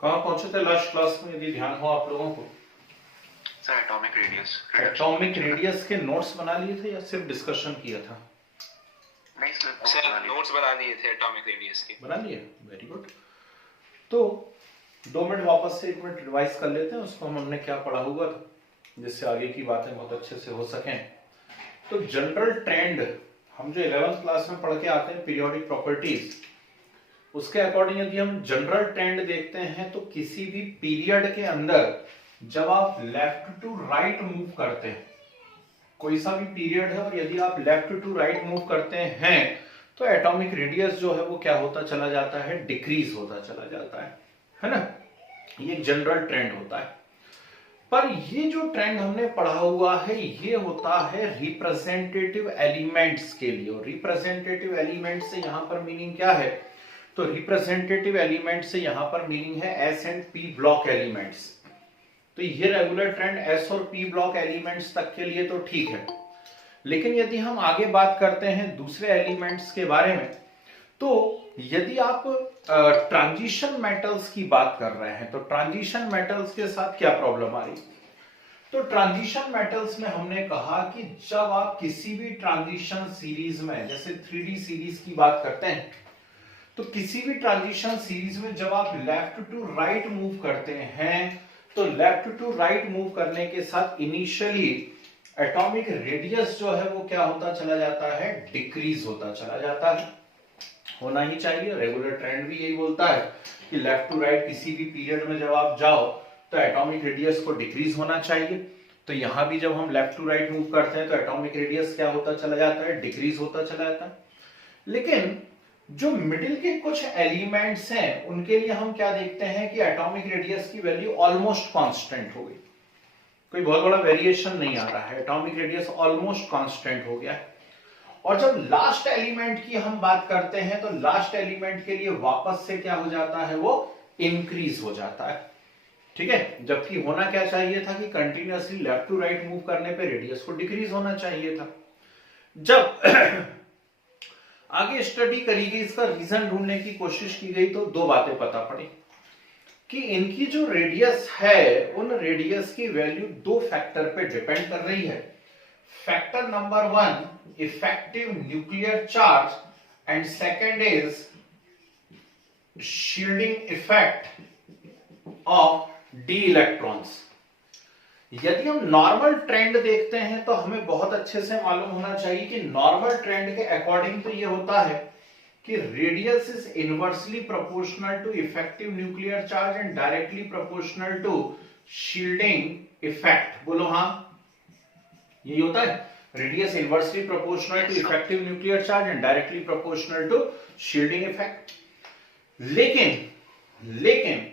कहाँ पहुंचे थे लास्ट क्लास में, यदि ध्यान हो आप लोगों को? Sir atomic radius. Atomic radius के नोट्स बना लिए थे या सिर्फ डिस्कशन किया था? नहीं सर नोट्स बना लिए थे एटॉमिक रेडियस के। बना लिए, वेरी गुड। तो 2 मिनट वापस से 1 मिनट रिवाइज कर लेते हैं उसको, हमने क्या पढ़ा हुआ था, जिससे आगे की बातें बहुत अच्छे से हो सकें। तो जनरल ट्रेंड हम जो 11th क्लास में पढ़ के आते हैं, पीरियोडिक प्रॉपर्टीज, उसके अकॉर्डिंग यदि हम जनरल ट्रेंड देखते हैं तो किसी भी पीरियड के अंदर जब आप लेफ्ट टू राइट मूव करते हैं, कोई सा भी पीरियड है और यदि आप लेफ्ट टू राइट मूव करते हैं तो एटॉमिक रेडियस जो है वो क्या होता चला जाता है, डिक्रीज होता चला जाता है ना। ये जनरल ट्रेंड होता है। पर ये जो ट्रेंड हमने पढ़ा हुआ है ये होता है रिप्रेजेंटेटिव एलिमेंट्स के लिए। और रिप्रेजेंटेटिव एलिमेंट से यहां पर मीनिंग क्या है, तो रिप्रेजेंटेटिव एलिमेंट से यहां पर मीनिंग है S and P block elements. तो ये रेगुलर ट्रेंड एस और पी ब्लॉक एलिमेंट्स तक के लिए तो ठीक है, लेकिन यदि हम आगे बात करते हैं दूसरे एलिमेंट्स के बारे में, तो यदि आप ट्रांजिशन मेटल्स की बात कर रहे हैं तो ट्रांजिशन मेटल्स के साथ क्या प्रॉब्लम आ रही? तो ट्रांजिशन मेटल्स में हमने कहा कि जब आप किसी भी ट्रांजिशन सीरीज में, जैसे 3D सीरीज की बात करते हैं, तो किसी भी ट्रांजिशन सीरीज में जब आप लेफ्ट टू राइट मूव करते हैं तो लेफ्ट टू राइट मूव करने के साथ इनिशियली एटॉमिक रेडियस जो है वो क्या होता चला जाता है, डिक्रीज होता चला जाता है। होना ही चाहिए, रेगुलर ट्रेंड भी यही बोलता है कि लेफ्ट टू राइट किसी भी पीरियड में जब आप जाओ तो एटॉमिक रेडियस को डिक्रीज होना चाहिए। तो यहां भी जब हम लेफ्ट टू राइट मूव करते हैं तो एटॉमिक रेडियस क्या होता चला जाता है, डिक्रीज होता चला जाता है। लेकिन जो मिडिल के कुछ एलिमेंट्स हैं उनके लिए हम क्या देखते हैं कि एटॉमिक रेडियस की वैल्यू ऑलमोस्ट कांस्टेंट हो गई, कोई बहुत बड़ा वेरिएशन नहीं आ रहा है, एटॉमिक रेडियस ऑलमोस्ट कांस्टेंट हो गया है। और जब लास्ट एलिमेंट की हम बात करते हैं तो लास्ट एलिमेंट के लिए वापस से क्या हो जाता है, वो इंक्रीज हो जाता है। ठीक है, जबकि होना क्या चाहिए था कि continuously left to right move करने पे रेडियस को डिक्रीज होना चाहिए था। जब आगे स्टडी करी गई, इसका रीजन ढूंढने की कोशिश की गई तो 2 बातें पता पड़ी कि इनकी जो रेडियस है उन रेडियस की वैल्यू 2 फैक्टर पे डिपेंड कर रही है। Factor number 1 effective nuclear charge and second is shielding effect of D electrons. यदि हम नॉर्मल ट्रेंड देखते हैं तो हमें बहुत अच्छे से मालूम होना चाहिए कि नॉर्मल ट्रेंड के अकॉर्डिंग तो ये होता है कि radius is inversely proportional to effective nuclear charge and directly proportional to shielding effect. बोलो हाँ, यही होता है, radius inversely proportional to effective nuclear charge and directly proportional to shielding effect. लेकिन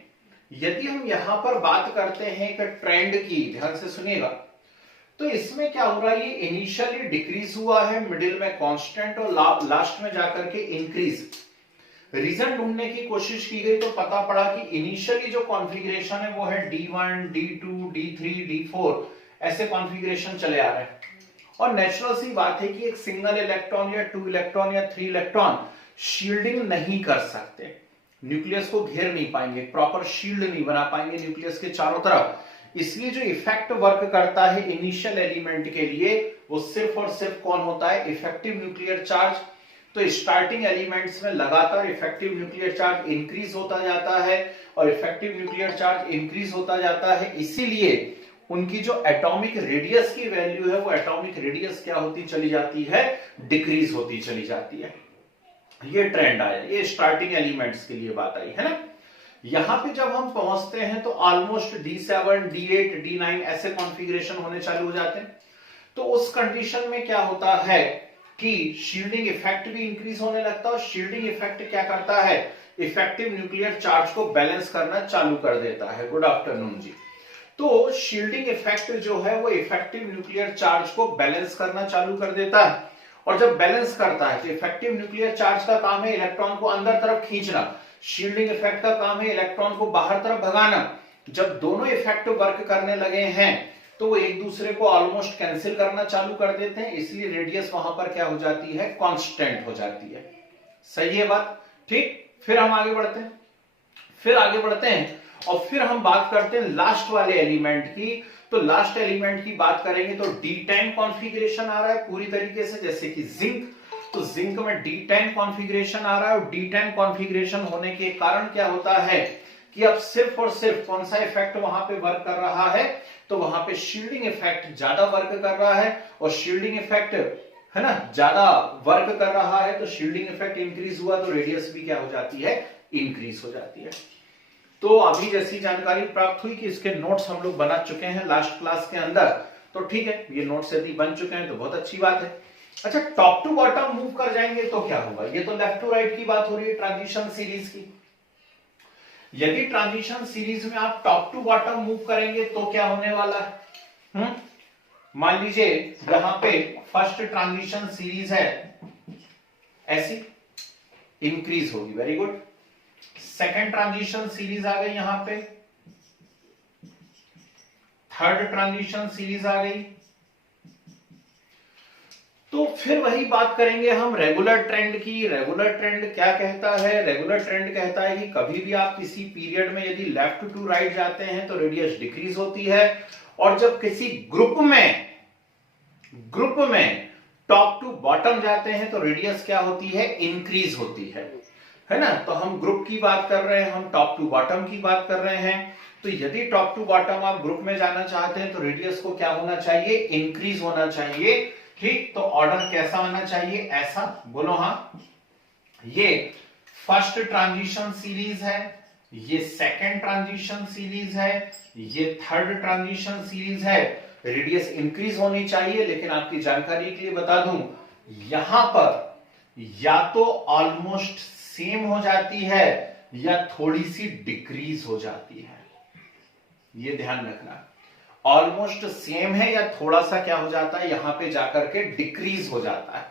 यदि हम यहां पर बात करते हैं एक ट्रेंड की, ध्यान से सुनिएगा, तो इसमें क्या हो रहा है, ये इनिशियली डिक्रीज हुआ है, मिडिल में कांस्टेंट और लास्ट में जाकर के इंक्रीज। रीजन ढूंढने की कोशिश की गई तो पता पड़ा कि इनिशियली जो कॉन्फ़िगरेशन है वो है D1, D2, D3, D4 ऐसे कॉन्फ़िगरेशन चले आ रहे हैं। और नेचुरल सी बात है कि एक सिंगल इलेक्ट्रॉन या 2 इलेक्ट्रॉन या 3 इलेक्ट्रॉन शील्डिंग नहीं कर सकते, न्यूक्लियस को घेर नहीं पाएंगे, प्रॉपर शील्ड नहीं बना पाएंगे न्यूक्लियस के चारों तरफ। इसलिए जो इफेक्ट वर्क करता है इनिशियल एलिमेंट के लिए वो सिर्फ और सिर्फ कौन होता है, इफेक्टिव न्यूक्लियर चार्ज। तो स्टार्टिंग एलिमेंट्स में लगातार इफेक्टिव न्यूक्लियर चार्ज इंक्रीज होता जाता है और इफेक्टिव न्यूक्लियर चार्ज इंक्रीज होता जाता है, इसीलिए उनकी जो एटॉमिक रेडियस की वैल्यू है वो एटॉमिक रेडियस क्या होती चली जाती है, डिक्रीज होती चली जाती है। ये ट्रेंड आया, ये स्टार्टिंग एलिमेंट्स के लिए बात आई है ना। यहां पे जब हम पहुंचते हैं तो ऑलमोस्ट D7, D8, D9 ऐसे कॉन्फ़िगरेशन होने चालू हो जाते हैं। तो उस कंडीशन में क्या होता है कि शील्डिंग इफेक्ट भी इंक्रीज होने लगता है। और शील्डिंग इफेक्ट क्या करता है, इफेक्टिव न्यूक्लियर चार्ज को बैलेंस करना चालू कर देता है। गुड आफ्टरनून जी। तो शील्डिंग इफेक्ट जो है वो इफेक्टिव न्यूक्लियर चार्ज को बैलेंस करना चालू कर देता है। और जब बैलेंस करता है तो इफेक्टिव न्यूक्लियर चार्ज का काम है इलेक्ट्रॉन को अंदर तरफ खींचना, शील्डिंग इफेक्ट का काम है इलेक्ट्रॉन को बाहर तरफ भगाना। जब दोनों इफेक्ट वर्क करने लगे हैं तो वो एक दूसरे को ऑलमोस्ट कैंसिल करना चालू कर देते हैं, इसलिए रेडियस वहां पर क्या हो जाती है, कांस्टेंट हो जाती है। सही है बात, ठीक। फिर हम आगे बढ़ते हैं, और फिर हम बात करते हैं लास्ट वाले एलिमेंट की। तो लास्ट एलिमेंट की बात करेंगे तो D10 कॉन्फ़िगरेशन आ रहा है पूरी तरीके से, जैसे कि जिंक। तो जिंक में D10 कॉन्फ़िगरेशन आ रहा है, और D10 कॉन्फ़िगरेशन होने के कारण क्या होता है कि अब सिर्फ और सिर्फ कौन सा इफेक्ट वहां पे वर्क कर रहा है, तो वहां पे शील्डिंग इफेक्ट ज्यादा वर्क कर रहा है, और शील्डिंग इफेक्ट है ना ज्यादा वर्क कर रहा है, तो शील्डिंग इफेक्ट इंक्रीज हुआ तो रेडियस भी क्या हो जाती है, इंक्रीज हो जाती है। तो अभी जैसी जानकारी प्राप्त हुई कि इसके नोट्स हम लोग बना चुके हैं लास्ट क्लास के अंदर, तो ठीक है, ये नोट्स यदि बन चुके हैं तो बहुत अच्छी बात है। अच्छा, टॉप टू बॉटम मूव कर जाएंगे तो क्या होगा, ये तो लेफ्ट टू राइट की बात हो रही है ट्रांजिशन सीरीज की। यदि ट्रांजिशन सीरीज में आप टॉप टू बॉटम मूव करेंगे तो क्या होने वाला है, मान लीजिए यहां पे फर्स्ट ट्रांजिशन सीरीज है ऐसी, इंक्रीज होगी, very good. Second transition series आ गई यहां पे, थर्ड ट्रांजिशन सीरीज आ गई। तो फिर वही बात करेंगे हम रेगुलर ट्रेंड की। रेगुलर ट्रेंड क्या कहता है, रेगुलर ट्रेंड कहता है कि कभी भी आप किसी पीरियड में यदि लेफ्ट टू राइट जाते हैं तो रेडियस डिक्रीज होती है, और जब किसी ग्रुप में टॉप टू बॉटम जाते हैं तो रेडियस क्या होती है, इंक्रीज होती है ना। तो हम ग्रुप की बात कर रहे हैं, हम टॉप टू बॉटम की बात कर रहे हैं। तो यदि टॉप टू बॉटम आप ग्रुप में जाना चाहते हैं तो रेडियस को क्या होना चाहिए, इंक्रीज होना चाहिए, ठीक। तो ऑर्डर कैसा होना चाहिए, ऐसा, बोलो हाँ। ये फर्स्ट ट्रांजिशन सीरीज है, ये सेकंड ट्रांजिशन सीरीज है, ये थर्ड ट्रांजिशन सीरीज है। रेडियस इंक्रीज होनी चाहिए, लेकिन आपकी जानकारी के लिए बता दूं, यहां पर या तो ऑलमोस्ट सेम हो जाती है या थोड़ी सी डिक्रीज हो जाती है, ये ध्यान रखना। ऑलमोस्ट सेम है या थोड़ा सा क्या हो जाता है, यहां पे जाकर के डिक्रीज हो जाता है।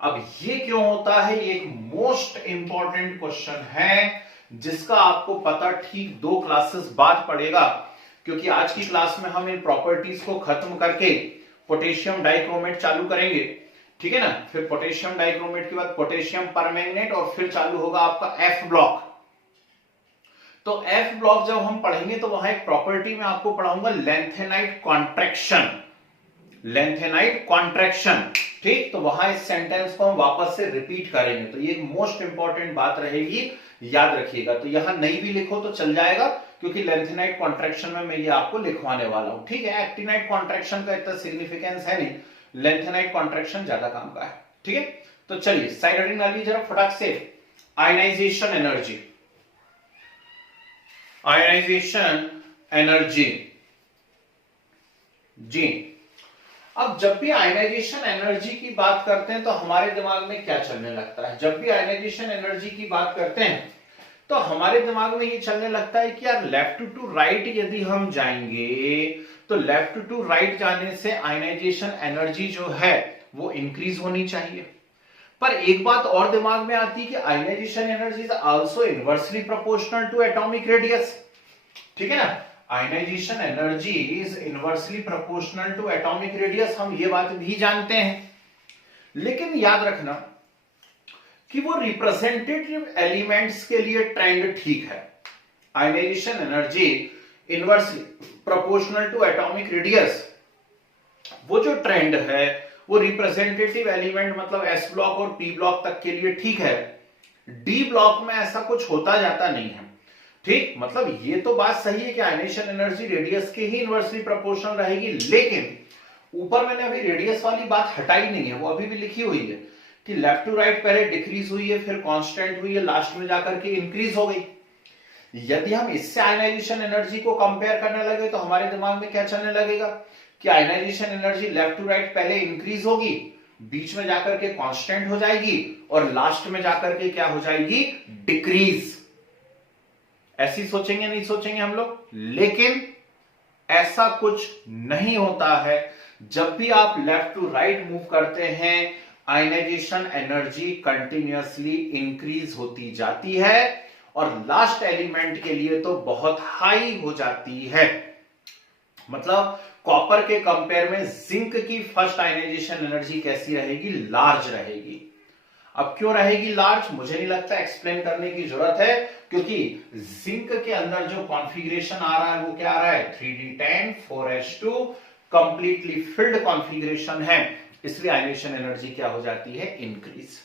अब ये क्यों होता है, ये एक मोस्ट इंपॉर्टेंट क्वेश्चन है जिसका आपको पता ठीक 2 क्लासेस बाद पड़ेगा, क्योंकि आज की क्लास में हम इन प्रॉपर्टीज को खत्म करके पोटेशियम डाइक्रोमेट चालू करेंगे, ठीक है ना। फिर पोटेशियम डाइक्रोमेट के बाद पोटेशियम परमैंगनेट, और फिर चालू होगा आपका एफ ब्लॉक। तो एफ ब्लॉक जब हम पढ़ेंगे तो वहां एक प्रॉपर्टी में आपको पढ़ाऊंगा लेंथेनाइट कॉन्ट्रैक्शन, लेंथेनाइट कॉन्ट्रैक्शन, ठीक। तो वहां इस सेंटेंस को हम वापस से रिपीट करेंगे, तो ये मोस्ट इंपॉर्टेंट बात रहेगी, याद रखिएगा। तो यहां नहीं भी लिखो तो चल जाएगा, क्योंकि लेंथेनाइट कॉन्ट्रैक्शन में मैं ये आपको लिखवाने वाला हूं, ठीक है। एक्टिनाइट कॉन्ट्रैक्शन का इतना सिग्निफिकेंस है नहीं, लेंथेनाइट कॉन्ट्रैक्शन ज्यादा काम का है, ठीक है। तो चलिए साइड हेडिंग डालिए जरा फटाक से, आयनाइजेशन एनर्जी, आयनाइजेशन एनर्जी जी। अब जब भी आयनाइजेशन एनर्जी की बात करते हैं तो हमारे दिमाग में क्या चलने लगता है, जब भी आयनाइजेशन एनर्जी की बात करते हैं तो हमारे दिमाग में ये चलने लगता है कि यार लेफ्ट टू राइट यदि हम जाएंगे तो लेफ्ट टू राइट जाने से आयनाइजेशन एनर्जी जो है वो इंक्रीज होनी चाहिए। पर एक बात और दिमाग में आती है कि ionization energy is also inversely proportional to atomic radius, ठीक है ना। Ionization energy is inversely proportional to atomic radius, हम ये बात भी जानते हैं, लेकिन याद रखना कि वो रिप्रेजेंटेटिव एलिमेंट्स के लिए ट्रेंड ठीक है। Ionization energy inversely proportional to atomic radius, वो जो ट्रेंड है वो रिप्रेजेंटेटिव एलिमेंट मतलब एस ब्लॉक और पी ब्लॉक तक के लिए ठीक है। डी ब्लॉक में ऐसा कुछ होता जाता नहीं है, ठीक। मतलब ये तो बात सही है कि आयनाइजेशन एनर्जी रेडियस के ही इनवर्सली प्रोपोर्शनल रहेगी, लेकिन ऊपर मैंने अभी रेडियस वाली बात हटाई नहीं है, वो अभी भी लिखी हुई है कि लेफ्ट टू राइट पहले डिक्रीज हुई है, फिर कांस्टेंट हुई है, लास्ट में जाकर के इंक्रीज हो गई। यदि हम इससे आयनाइजेशन एनर्जी को कंपेयर करने लगे तो हमारे दिमाग में क्या चलने लगेगा कि ionization energy left to right पहले इंक्रीज होगी, बीच में जाकर के कांस्टेंट हो जाएगी, और लास्ट में जाकर के क्या हो जाएगी, डिक्रीज। ऐसी सोचेंगे नहीं सोचेंगे हम लोग, लेकिन ऐसा कुछ नहीं होता है। जब भी आप लेफ्ट टू राइट मूव करते हैं आयनाइजेशन एनर्जी कंटिन्यूअसली इंक्रीज होती जाती है, और लास्ट एलिमेंट के लिए तो बहुत हाई हो जाती है। मतलब कॉपर के कंपेयर में जिंक की फर्स्ट आयनाइजेशन एनर्जी कैसी रहेगी, लार्ज रहेगी। अब क्यों रहेगी लार्ज, मुझे नहीं लगता एक्सप्लेन करने की जरूरत है, क्योंकि जिंक के अंदर जो कॉन्फ़िगरेशन आ रहा है वो क्या आ रहा है 3d10 4s2 completely filled configuration है, इसलिए आयनेशन एनर्जी क्या हो जाती है इंक्रीज।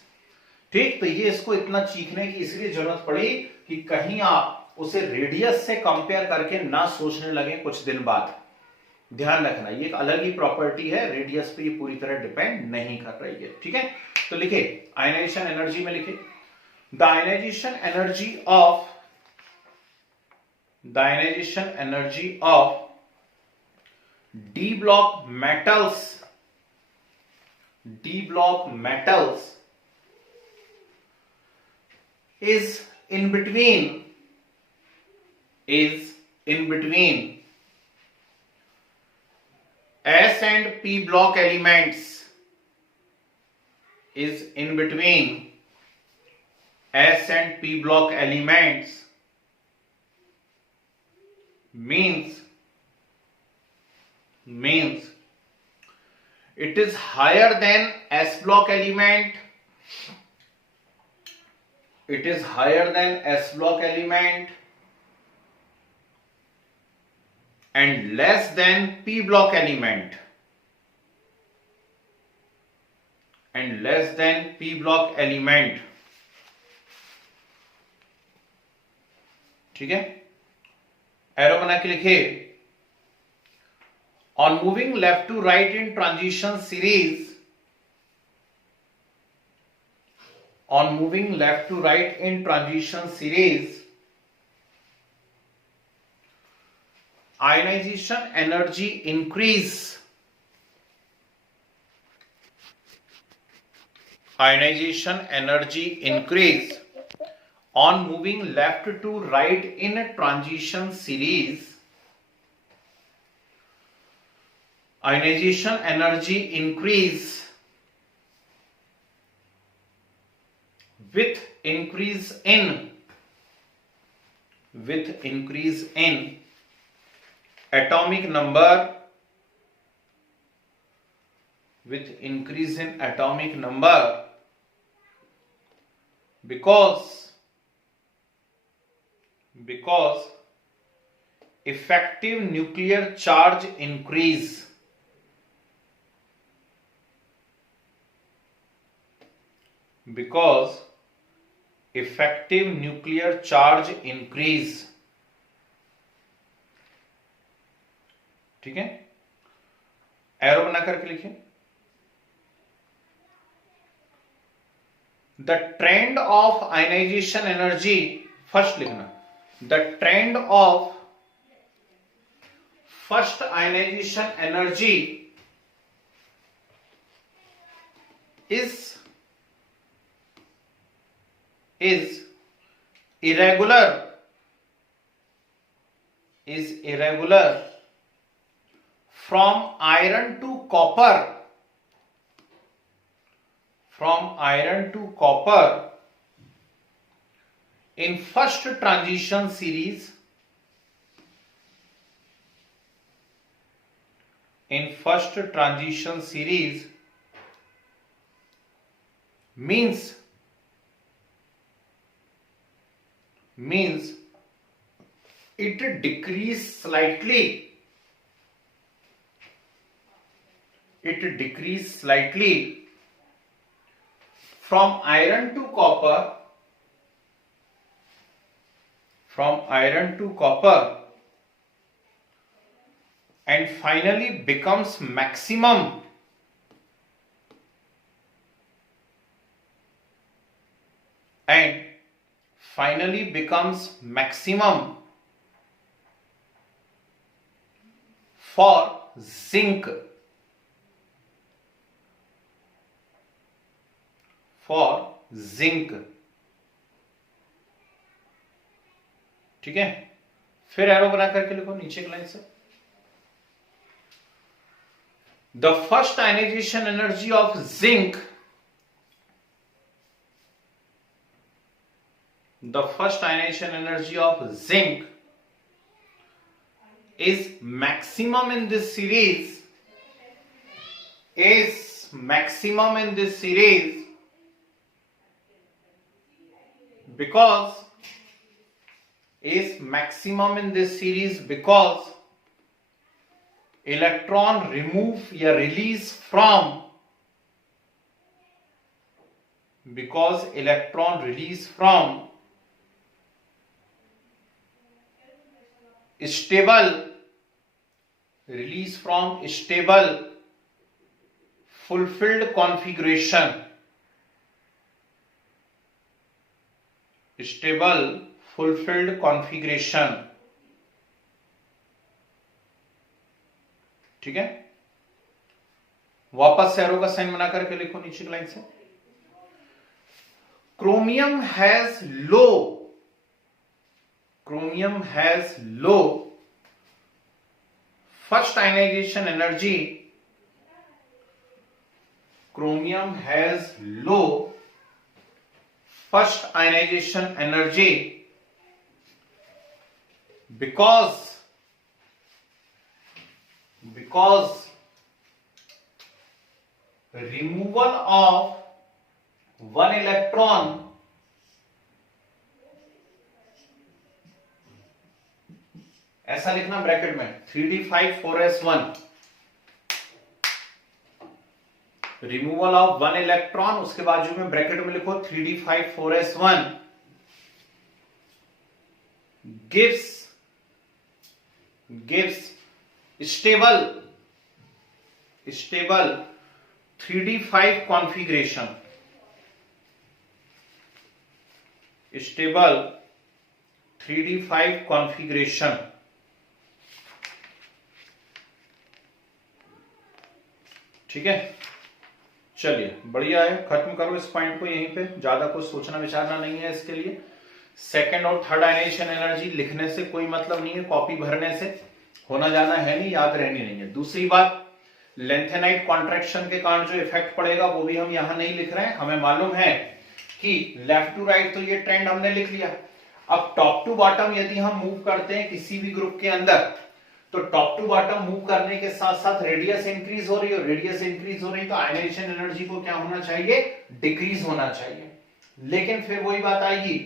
ठीक, तो ये इसको इतना चीखने की इसलिए जरूरत पड़ी कि कहीं आप उसे रेडियस से कंपेयर करके ना सोचने लगे कुछ दिन बाद। ध्यान रखना ये एक अलग ही प्रॉपर्टी है, रेडियस पे ये पूरी तरह डिपेंड नहीं कर रही है। ठीक है, तो लिखे आयनाइजेशन एनर्जी में लिखे the ionization energy of D block metals is in between S and P block elements, is in between S and P block elements means it is higher than S block element, it is higher than S block element and less than P block element ठीक है, arrow बना के लिखिए on moving left to right in transition series, ionization energy increase on moving left to right in a transition series. Ionization energy increase with increase in atomic number, because effective nuclear charge increase, ठीक है, arrow बना करके लिखिए the trend of ionisation energy, first लिखना the trend of first ionization energy is irregular from iron to copper in first transition series, means it decrease slightly from iron to copper and finally becomes maximum for zinc, ठीक है, फिर arrow बना करके लिखो नीचे की line से the first ionization energy of zinc, is maximum in this series, because is maximum in this series because electron remove या release from, because electron release from stable fulfilled configuration, stable fulfilled configuration, ठीक है। वापस arrow का sign बना करके लिखो नीचे की लाइन से। Chromium has low first ionization energy, chromium has low first ionization energy because removal of one electron ऐसा लिखना ब्रैकेट में 3d5 4s1, removal of one electron, उसके बाजू में ब्रैकेट में लिखो 3d5 4s1 gives stable 3d5 configuration, stable 3d5 configuration, ठीक है। चलिए बढ़िया है, खत्म करो इस पॉइंट को यहीं पे, ज्यादा कुछ सोचना विचारना नहीं है इसके लिए। सेकंड और थर्ड आयनाइजेशन एनर्जी लिखने से कोई मतलब नहीं है, कॉपी भरने से होना जाना है नहीं, याद रहनी नहीं है। दूसरी बात, लेंथेनाइट कॉन्ट्रैक्शन के कारण जो इफेक्ट पड़ेगा वो भी हम यहां नहीं लिख रहे हैं, हमें मालूम है कि लेफ्ट टू राइट तो ये ट्रेंड हमने लिख लिया। अब टॉप टू बॉटम यदि हम मूव करते हैं किसी भी ग्रुप के अंदर, तो टॉप टू बॉटम मूव करने के साथ साथ रेडियस इंक्रीज हो रही है, रेडियस इंक्रीज हो रही तो आयनाइजेशन एनर्जी को क्या होना चाहिए, डिक्रीज होना चाहिए। लेकिन फिर वही बात आएगी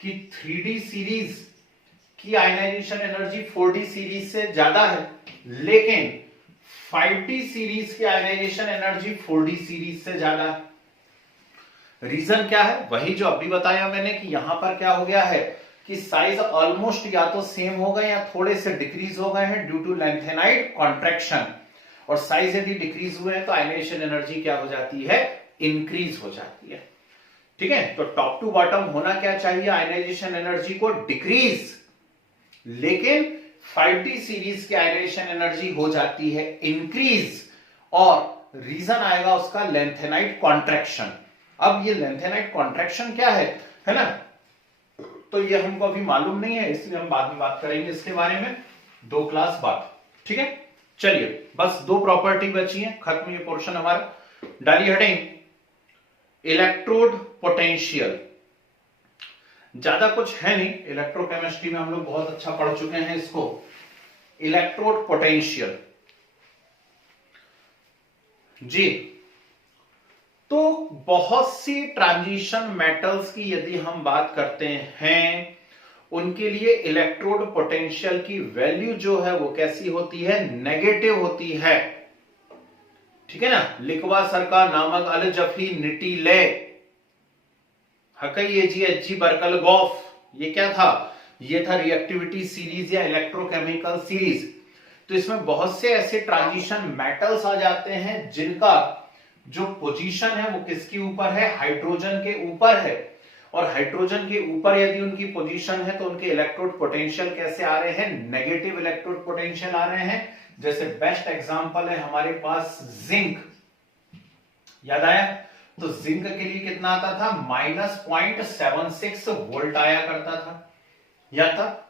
कि 3D सीरीज की आयनाइजेशन एनर्जी 4D सीरीज से ज्यादा है, लेकिन 5D सीरीज की आयनाइजेशन एनर्जी 4D सीरीज से ज्यादा है। रीजन क्या है, वही जो अभी बताया मैंने कि यहां पर क्या हो गया है कि साइज ऑलमोस्ट या तो सेम हो गए या थोड़े से डिक्रीज हो गए हैं ड्यू टू लेंथेनाइट कॉन्ट्रैक्शन, और साइज यदि डिक्रीज हुए हैं तो आयनाइजेशन एनर्जी क्या हो जाती है, इंक्रीज हो जाती है। ठीक है, तो टॉप टू बॉटम होना क्या चाहिए, आयनाइजेशन एनर्जी को डिक्रीज, लेकिन 5D सीरीज की आयनाइजेशन एनर्जी हो जाती है इंक्रीज, और रीजन आएगा उसका लेंथेनाइट कॉन्ट्रैक्शन। अब ये लेंथेनाइट कॉन्ट्रैक्शन क्या है ना, तो ये हमको अभी मालूम नहीं है, इसलिए हम बाद में बात करेंगे इसके बारे में 2 क्लास बाद। ठीक है, चलिए बस 2 प्रॉपर्टी बची है, खत्म ये पोर्शन हमारा। डाली हेडिंग इलेक्ट्रोड पोटेंशियल। ज्यादा कुछ है नहीं, इलेक्ट्रोकेमिस्ट्री में हम लोग बहुत अच्छा पढ़ चुके हैं इसको। इलेक्ट्रोड पोटेंशियल जी, तो बहुत सी ट्रांजिशन मेटल्स की यदि हम बात करते हैं, उनके लिए इलेक्ट्रोड पोटेंशियल की वैल्यू जो है वो कैसी होती है, नेगेटिव होती है। ठीक है ना, लिखवा सरका नामक अल जफी निटी ले हकई एजी एची बर्कल गॉफ, ये क्या था, ये था रिएक्टिविटी सीरीज या इलेक्ट्रोकेमिकल सीरीज। तो इसमें बहुत से ऐसे ट्रांजिशन मेटल्स आ जाते हैं जिनका जो पोजीशन है वो किसके ऊपर है, हाइड्रोजन के ऊपर है, और हाइड्रोजन के ऊपर यदि उनकी पोजीशन है तो उनके इलेक्ट्रोड पोटेंशियल कैसे आ रहे हैं, नेगेटिव इलेक्ट्रोड पोटेंशियल आ रहे हैं। जैसे बेस्ट एग्जांपल है हमारे पास जिंक, याद आया, तो जिंक के लिए कितना आता था, -0.76 वोल्ट आया करता था, याद था।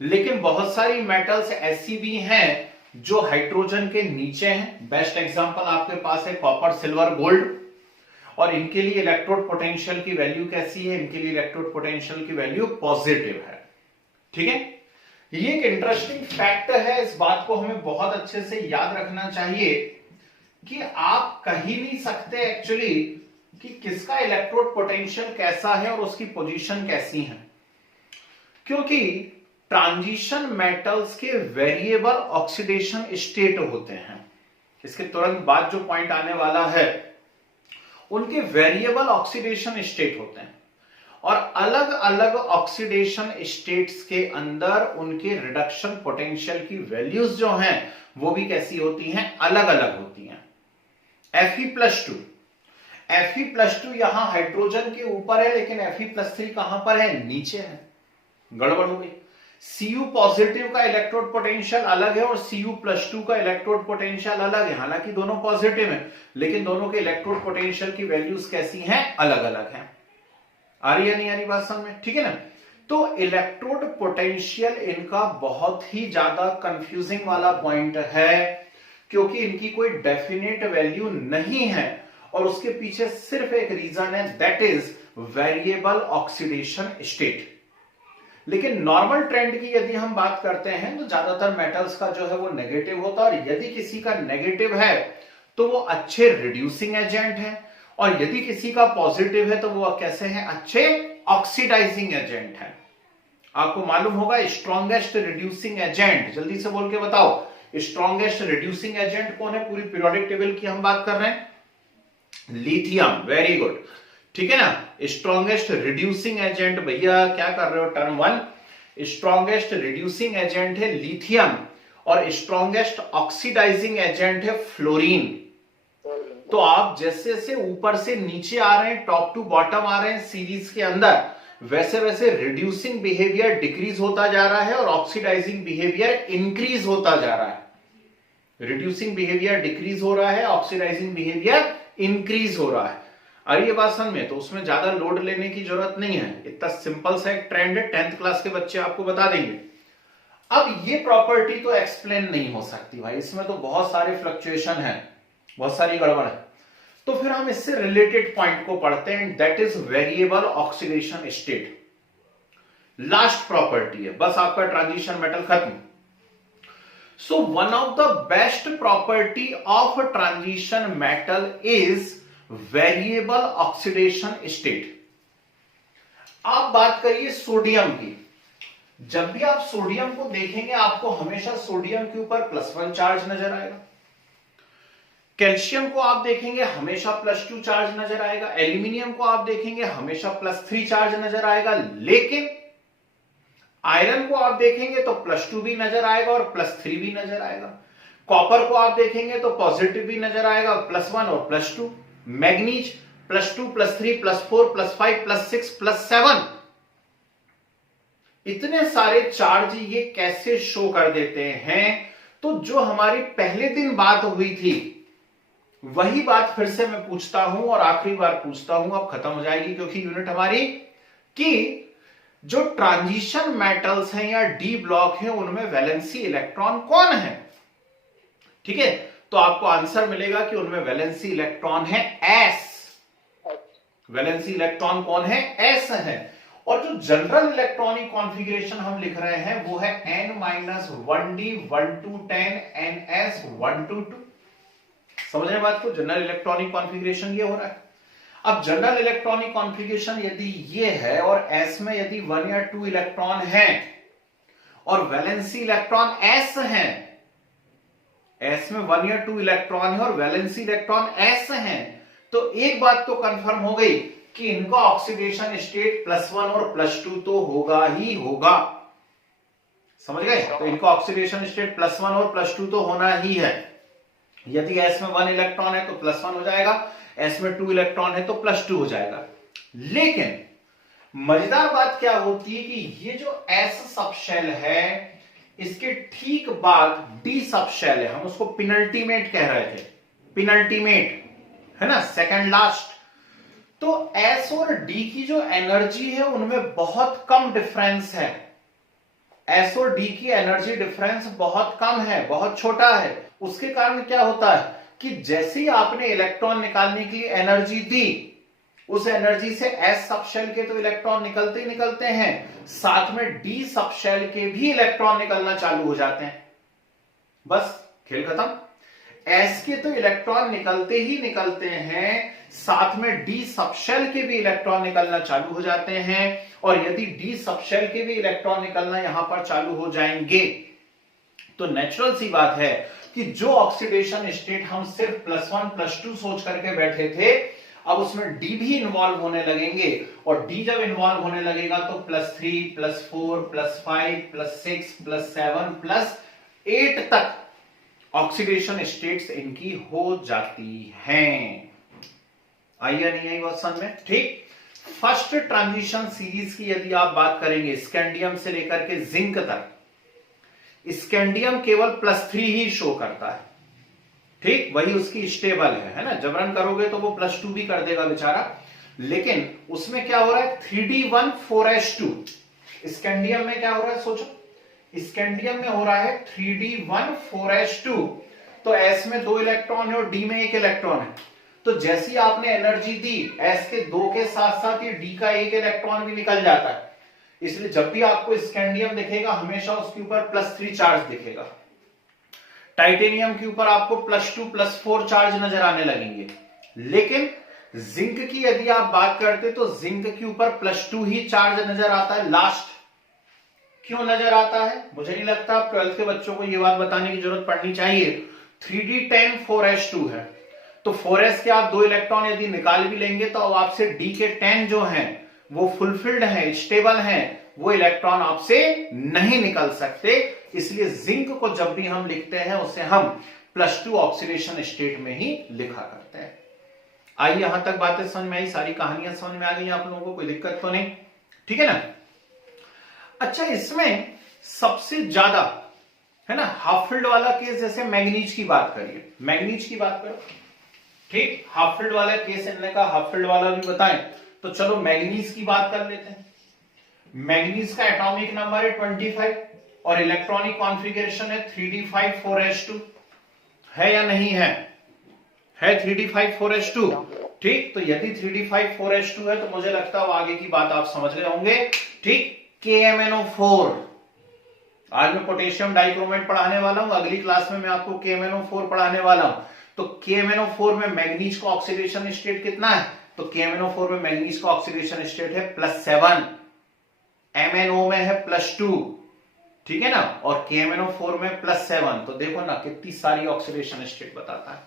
लेकिन बहुत सारी मेटल्स ऐसी भी हैं जो हाइड्रोजन के नीचे हैं। बेस्ट एग्जांपल आपके पास है कॉपर, सिल्वर, गोल्ड, और इनके लिए इलेक्ट्रोड पोटेंशियल की वैल्यू कैसी है, इनके लिए इलेक्ट्रोड पोटेंशियल की वैल्यू पॉजिटिव है। ठीक है, ये एक इंटरेस्टिंग फैक्ट है, इस बात को हमें बहुत अच्छे से याद रखना चाहिए कि आप कह ही नहीं सकते एक्चुअली कि किसका इलेक्ट्रोड पोटेंशियल कैसा है और उसकी पोजीशन कैसी है, क्योंकि ट्रांजिशन मेटल्स के वेरिएबल ऑक्सीडेशन स्टेट होते हैं। इसके तुरंत बाद जो पॉइंट आने वाला है, उनके वेरिएबल ऑक्सीडेशन स्टेट होते हैं और अलग अलग ऑक्सीडेशन स्टेट्स के अंदर उनके रिडक्शन पोटेंशियल की वैल्यूज जो हैं वो भी कैसी होती हैं, अलग अलग होती हैं। Fe+2, Fe+2 यहां हाइड्रोजन के ऊपर है, लेकिन Fe+3 कहां पर है, नीचे है, गड़बड़ हो गई। Cu पॉजिटिव का इलेक्ट्रोड पोटेंशियल अलग है और Cu+2 का इलेक्ट्रोड पोटेंशियल अलग है। हालांकि दोनों पॉजिटिव हैं, लेकिन दोनों के इलेक्ट्रोड पोटेंशियल की वैल्यूज कैसी हैं, अलग अलग हैं। आ रही है नहीं आ रही बात समझ में, ठीक है ना। तो इलेक्ट्रोड पोटेंशियल इनका बहुत ही ज्यादा कंफ्यूजिंग वाला पॉइंट है, क्योंकि इनकी कोई डेफिनेट वैल्यू नहीं है और उसके पीछे सिर्फ एक रीजन है, that is variable oxidation state. लेकिन नॉर्मल ट्रेंड की यदि हम बात करते हैं तो ज्यादातर मेटल्स का जो है वो नेगेटिव होता है, और यदि किसी का नेगेटिव है तो वो अच्छे रिड्यूसिंग एजेंट है, और यदि किसी का पॉजिटिव है तो वो कैसे हैं, अच्छे ऑक्सीडाइजिंग एजेंट हैं। आपको मालूम होगा स्ट्रॉन्गेस्ट रिड्यूसिंग एजेंट, जल्दी से बोल के बताओ, स्ट्रॉन्गेस्ट रिड्यूसिंग एजेंट कौन है? पूरी पीरियोडिक टेबल की हम बात कर रहे हैं, लिथियम। वेरी गुड, ठीक है ना। स्ट्रॉन्गेस्ट रिड्यूसिंग एजेंट, भैया क्या कर रहे हो, टर्म 1, स्ट्रॉन्गेस्ट रिड्यूसिंग एजेंट है लिथियम और स्ट्रॉन्गेस्ट ऑक्सीडाइजिंग एजेंट है फ्लोरीन। तो आप जैसे जैसे ऊपर से नीचे आ रहे हैं, टॉप टू बॉटम आ रहे हैं सीरीज के अंदर, वैसे वैसे रिड्यूसिंग बिहेवियर डिक्रीज होता जा रहा है और ऑक्सीडाइजिंग बिहेवियर इंक्रीज होता जा रहा है। रिड्यूसिंग बिहेवियर डिक्रीज हो रहा है, ऑक्सीडाइजिंग बिहेवियर इंक्रीज हो रहा है। अरे ये बात समझ में, तो उसमें ज्यादा लोड लेने की जरूरत नहीं है, इतना सिंपल सा एक ट्रेंड है, 10th क्लास के बच्चे आपको बता देंगे। अब ये प्रॉपर्टी तो एक्सप्लेन नहीं हो सकती भाई, इसमें तो बहुत सारे फ्लक्चुएशन है, बहुत सारी गड़बड़ है। तो फिर हम इससे रिलेटेड पॉइंट को पढ़ते हैं, that is variable oxidation state. Last property है, बस आपका ट्रांजिशन मेटल खत्म। So one of the best property of transition metal is variable oxidation state. आप बात करिए सोडियम की, जब भी आप सोडियम को देखेंगे आपको हमेशा सोडियम के ऊपर +1 चार्ज नजर आएगा। कैल्शियम को आप देखेंगे हमेशा +2 चार्ज नजर आएगा। एल्यूमिनियम को आप देखेंगे हमेशा +3 चार्ज नजर आएगा। लेकिन आयरन को आप देखेंगे तो +2 भी नजर आएगा और +3 भी नजर आएगा। कॉपर को आप देखेंगे तो पॉजिटिव भी नजर आएगा, +1 और +2। मैग्नीज +2 +3 +4 +5 +6 +7। इतने सारे चार्ज ये कैसे शो कर देते हैं? तो जो हमारी पहले दिन बात हुई थी वही बात फिर से मैं पूछता हूं और आखिरी बार पूछता हूं, अब खत्म हो जाएगी क्योंकि यूनिट हमारी, कि जो ट्रांजिशन मेटल्स हैं या डी ब्लॉक है उनमें वैलेंसी इलेक्ट्रॉन कौन है? ठीक है, तो आपको आंसर मिलेगा कि उनमें वैलेंसी इलेक्ट्रॉन है S। वैलेंसी इलेक्ट्रॉन कौन है? S है। और जो जनरल इलेक्ट्रॉनिक कॉन्फ़िगरेशन हम लिख रहे हैं वो है N-1d 1-10 NS1-2। समझ रहे बात को? जनरल इलेक्ट्रॉनिक कॉन्फ़िगरेशन ये हो रहा है। अब जनरल इलेक्ट्रॉनिक कॉन्फ़िगरेशन यदि ये है और S में यदि 1 या 2 इलेक्ट्रॉन हैं और वैलेंसी इलेक्ट्रॉन S है, S में 1 या 2 इलेक्ट्रॉन है और वैलेंसी इलेक्ट्रॉन S है, तो एक बात तो कंफर्म हो गई कि इनका ऑक्सीडेशन स्टेट +1 और +2 तो होगा ही होगा। समझ गए? तो इनका ऑक्सीडेशन स्टेट +1 और +2 तो होना ही है। यदि S में 1 इलेक्ट्रॉन है तो +1 हो जाएगा, S में 2 इलेक्ट्रॉन है तो +2 हो जाएगा। लेकिन मजेदार बात क्या होती है कि ये जो S सबशेल है इसके ठीक बाद D सबशेल है, हम उसको पिनल्टीमेट कह रहे थे, पिनल्टीमेट है ना, सेकंड लास्ट। तो S और D की जो एनर्जी है उनमें बहुत कम डिफरेंस है। S और D की एनर्जी डिफरेंस बहुत कम है, बहुत छोटा है। उसके कारण क्या होता है कि जैसे ही आपने इलेक्ट्रॉन निकालने के लिए एनर्जी दी, उस एनर्जी से S सबशेल के तो इलेक्ट्रॉन निकलते ही निकलते हैं, साथ में D सबशेल के भी इलेक्ट्रॉन निकलना चालू हो जाते हैं। बस खेल खत्म। S के तो इलेक्ट्रॉन निकलते ही निकलते हैं, साथ में D सबशेल के भी इलेक्ट्रॉन निकलना चालू हो जाते हैं, और यदि D सबशेल के भी इलेक्ट्रॉन निकलना यहां पर चालू हो जाएंगे तो नेचुरल सी बात है कि जो ऑक्सीडेशन स्टेट हम सिर्फ +1 +2 सोच करके बैठे थे, अब उसमें D भी इन्वॉल्व होने लगेंगे, और D जब इन्वॉल्व होने लगेगा तो +3 +4 +5 +6 +7 +8 तक ऑक्सीडेशन स्टेट्स इनकी हो जाती हैं। आई या नहीं आई बात समझ में? ठीक। फर्स्ट ट्रांजिशन सीरीज की यदि आप बात करेंगे स्कैंडियम से लेकर के जिंक तक, स्कैंडियम केवल +3 ही शो करता है, ठीक, वही उसकी स्टेबल है ना, जबरन करोगे तो वो +2 भी कर देगा बेचारा, लेकिन उसमें क्या हो रहा है 3d1 4s2, स्कैंडियम में क्या हो रहा है सोचो, स्कैंडियम में हो रहा है 3d1 4s2, तो s में 2 इलेक्ट्रॉन है और d में 1 इलेक्ट्रॉन है, तो जैसी आपने एनर्जी दी s के 2 के साथ साथ ये d का 1 इलेक्ट्रॉन भी निकल जाता है, इसलिए जब भी आपको स्कैंडियम दिखेगा हमेशा उसके ऊपर +3 चार्ज दिखेगा। टाइटेनियम के ऊपर आपको +2 +4 चार्ज नजर आने लगेंगे, लेकिन जिंक की यदि आप बात करते तो जिंक के ऊपर +2 ही चार्ज नजर आता है लास्ट। क्यों नजर आता है? मुझे नहीं लगता आप 12th के बच्चों को यह बात बताने की जरूरत पड़नी चाहिए। 3d10 4s2 है, तो 4s के आप 2 इलेक्ट्रॉन यदि निकाल भी लेंगे तो अब आपसे d के 10 जो हैं वो फुलफिल्ड हैं, स्टेबल हैं, वो इलेक्ट्रॉन आपसे नहीं निकल सकते, इसलिए जिंक को जब भी हम लिखते हैं उसे हम +2 ऑक्सीडेशन स्टेट में ही लिखा करते हैं। आइए यहां तक बातें समझ में आई, सारी कहानियां समझ में आ गई आप लोगों को, कोई दिक्कत तो नहीं, ठीक है ना? अच्छा, इसमें सबसे ज्यादा है ना हाफ फील्ड वाला केस, जैसे मैग्नीज की बात करिए, मैग्नीज की बात करो, ठीक, हाफ फील्ड वाला केस इनने का हाफ फील्ड वाला भी बताएं, तो चलो मैग्नीज की बात कर लेते हैं। मैग्नीज का एटॉमिक नंबर है 25 और इलेक्ट्रॉनिक कॉन्फ़िगरेशन है 3d5 4s2, है या नहीं है? है 3d5 4s2, ठीक, तो यदि 3d5 4s2 है तो मुझे लगता है आगे की बात आप समझ गए होंगे, ठीक। KMnO4, आज मैं पोटेशियम डाइक्रोमेट पढ़ाने वाला हूं, अगली क्लास में मैं आपको KMnO4 पढ़ाने वाला हूं, तो KMnO4 में मैग्नीज का ऑक्सीडेशन स्टेट कितना है? तो KMnO4 में मैग्नीज का ऑक्सीडेशन स्टेट है +7, MnO में है +2, ठीक है ना, और KMnO4 में +7, तो देखो ना कितनी सारी ऑक्सीडेशन स्टेट बताता है।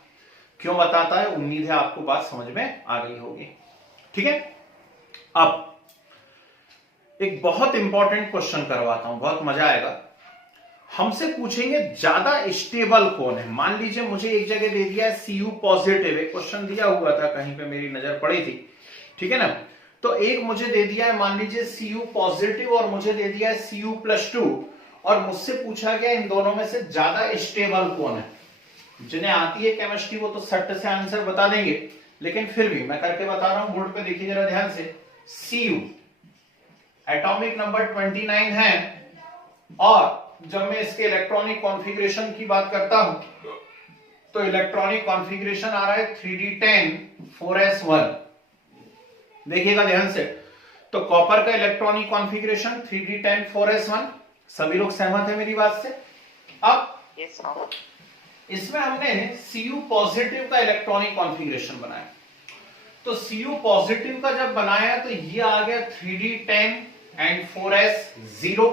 क्यों बताता है? उम्मीद है आपको बात समझ में आ गई होगी, ठीक है। अब एक बहुत इंपॉर्टेंट क्वेश्चन करवाता हूं, बहुत मजा आएगा। हमसे पूछेंगे ज्यादा स्टेबल कौन है। मान लीजिए मुझे एक जगह दे दिया है Cu पॉजिटिव, एक क्वेश्चन दिया हुआ था कहीं पे, मेरी नजर पड़ी थी, ठीक है ना, तो एक मुझे दे दिया है मान लीजिए Cu पॉजिटिव और मुझे दे दिया है Cu+2, और मुझसे पूछा गया इन दोनों में से ज्यादा स्टेबल कौन है। जिन्हें आती है केमिस्ट्री वो तो सट से आंसर बता देंगे, लेकिन फिर भी मैं करके बता रहा हूं, बोर्ड पे देखिए जरा ध्यान से। Cu एटॉमिक नंबर 29 है, और जब मैं इसके इलेक्ट्रॉनिक कॉन्फ़िगरेशन की बात करता हूं तो इलेक्ट्रॉनिक कॉन्फ़िगरेशन आ रहा है 3d10 4s1, देखिएगा ध्यान से। तो कॉपर का इलेक्ट्रॉनिक कॉन्फ़िगरेशन 3d10 4s1, सभी लोग सहमत है मेरी बात से? अब इसमें हमने Cu पॉजिटिव का इलेक्ट्रॉनिक कॉन्फ़िगरेशन बनाया, तो Cu पॉजिटिव का जब बनाया तो ये आ गया 3d10 and 4s0,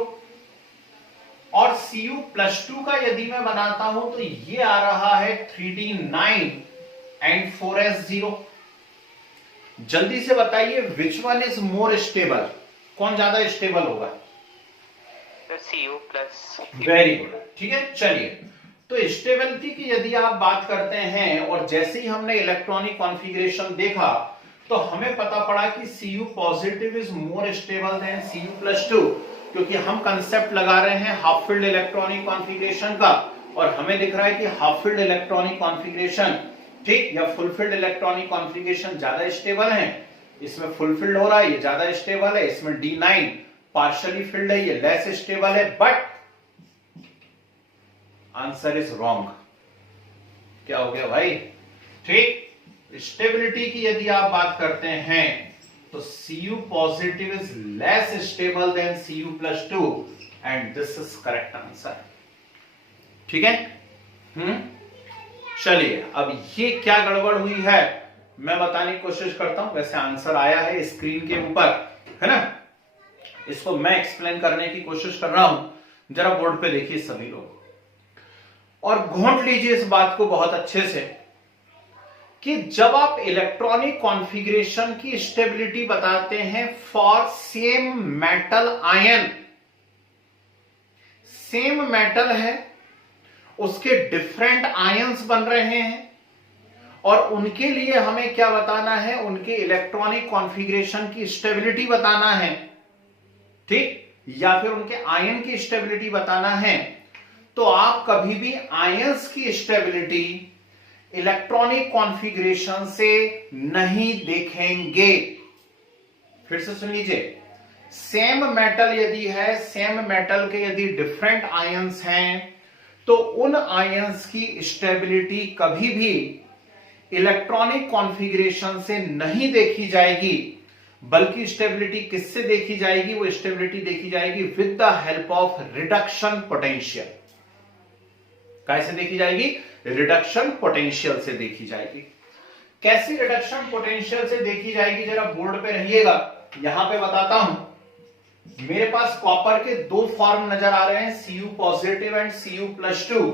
और Cu+2 का यदि मैं बनाता हूं तो ये आ रहा है 3d9 and 4s0। जल्दी से बताइए which one is more stable, कौन ज्यादा स्टेबल होगा? Cu+। वेरी गुड, ठीक है। चलिए, तो स्टेबिलिटी की यदि आप बात करते हैं, और जैसे ही हमने इलेक्ट्रॉनिक कॉन्फ़िगरेशन देखा तो हमें पता पड़ा कि Cu positive is more stable then Cu+2, क्योंकि हम कंसेप्ट लगा रहे हैं हाफ फील्ड इलेक्ट्रॉनिक कॉन्फ़िगरेशन का, और हमें दिख रहा है कि हाफ फील्ड इलेक्ट्रॉनिक कॉन्फ़िगरेशन, ठीक, या फुल फील्ड इलेक्ट्रॉनिक कॉन्फ़िगरेशन ज्यादा स्टेबल है। इसमें फुल फील्ड हो रहा है, ये ज्यादा स्टेबल है, इसमें D9 पार्शियली फील्ड है, ये लेस स्टेबल है, बट आंसर इज रॉन्ग। क्या हो गया भाई? ठीक, स्टेबिलिटी की यदि आप बात करते हैं तो Cu positive is less stable then Cu+2, and this is correct answer, ठीक है। चलिए अब ये क्या गड़बड़ हुई है मैं बताने की कोशिश करता हूं। वैसे आंसर आया है स्क्रीन के ऊपर, है ना। इसको मैं एक्सप्लेन करने की कोशिश कर रहा हूं। जरा बोर्ड पे देखिए सभी लोग और घोंट लीजिए इस बात को बहुत अच्छे से कि जब आप इलेक्ट्रॉनिक कॉन्फ़िगरेशन की स्टेबिलिटी बताते हैं for same metal ion, same metal है, उसके डिफरेंट आयंस बन रहे हैं और उनके लिए हमें क्या बताना है, उनके इलेक्ट्रॉनिक कॉन्फ़िगरेशन की स्टेबिलिटी बताना है, ठीक, या फिर उनके आयन की स्टेबिलिटी बताना है। तो आप कभी भी आयंस की स्टेबिलिटी इलेक्ट्रॉनिक कॉन्फ़िगरेशन से नहीं देखेंगे। फिर से सुन लीजिए, सेम मेटल यदि है, सेम मेटल के यदि डिफरेंट आयंस हैं तो उन आयंस की स्टेबिलिटी कभी भी इलेक्ट्रॉनिक कॉन्फ़िगरेशन से नहीं देखी जाएगी, बल्कि स्टेबिलिटी किससे देखी जाएगी, वो स्टेबिलिटी देखी जाएगी with the help of reduction potential. कैसे देखी जाएगी? रिडक्शन पोटेंशियल से देखी जाएगी। कैसी रिडक्शन पोटेंशियल से देखी जाएगी, जरा बोर्ड पे रहिएगा, यहां पे बताता हूं। मेरे पास कॉपर के दो फॉर्म नजर आ रहे हैं, Cu पॉजिटिव एंड Cu+2,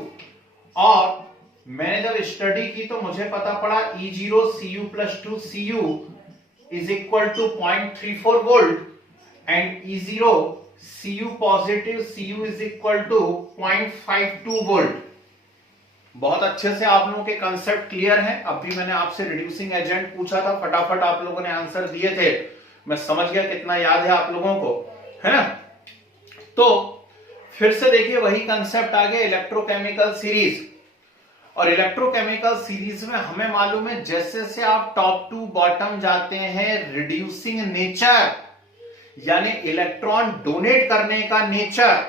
और मैंने जब स्टडी की तो मुझे पता पड़ा E0 Cu+2 Cu is equal to 0.34 volt and E0 Cu positive Cu is equal to 0.52 volt. बहुत अच्छे से आप लोगों के कंसेप्ट क्लियर हैं। अभी मैंने आपसे रिड्यूसिंग एजेंट पूछा था, फटाफट आप लोगों ने आंसर दिए थे, मैं समझ गया कितना याद है आप लोगों को, है ना। तो फिर से देखिए वही कंसेप्ट आ गया, इलेक्ट्रोकेमिकल सीरीज। और इलेक्ट्रोकेमिकल सीरीज में हमें मालूम है जैसे जैसे आप टॉप टू बॉटम जाते हैं, रिड्यूसिंग नेचर यानी इलेक्ट्रॉन डोनेट करने का नेचर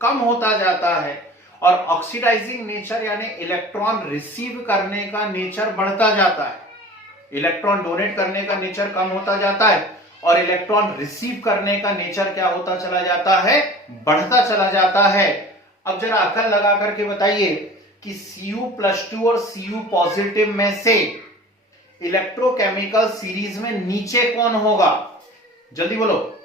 कम होता जाता है और ऑक्सीडाइजिंग नेचर यानी इलेक्ट्रॉन रिसीव करने का नेचर बढ़ता जाता है। इलेक्ट्रॉन डोनेट करने का नेचर कम होता जाता है और इलेक्ट्रॉन रिसीव करने का नेचर क्या होता चला जाता है, बढ़ता चला जाता है। अब जरा अकल लगा करके बताइए कि Cu+2 और Cu पॉजिटिव में से इलेक्ट्रोकेमिकल सीरीज में नीचे कौन होगा, जल्दी बोलो।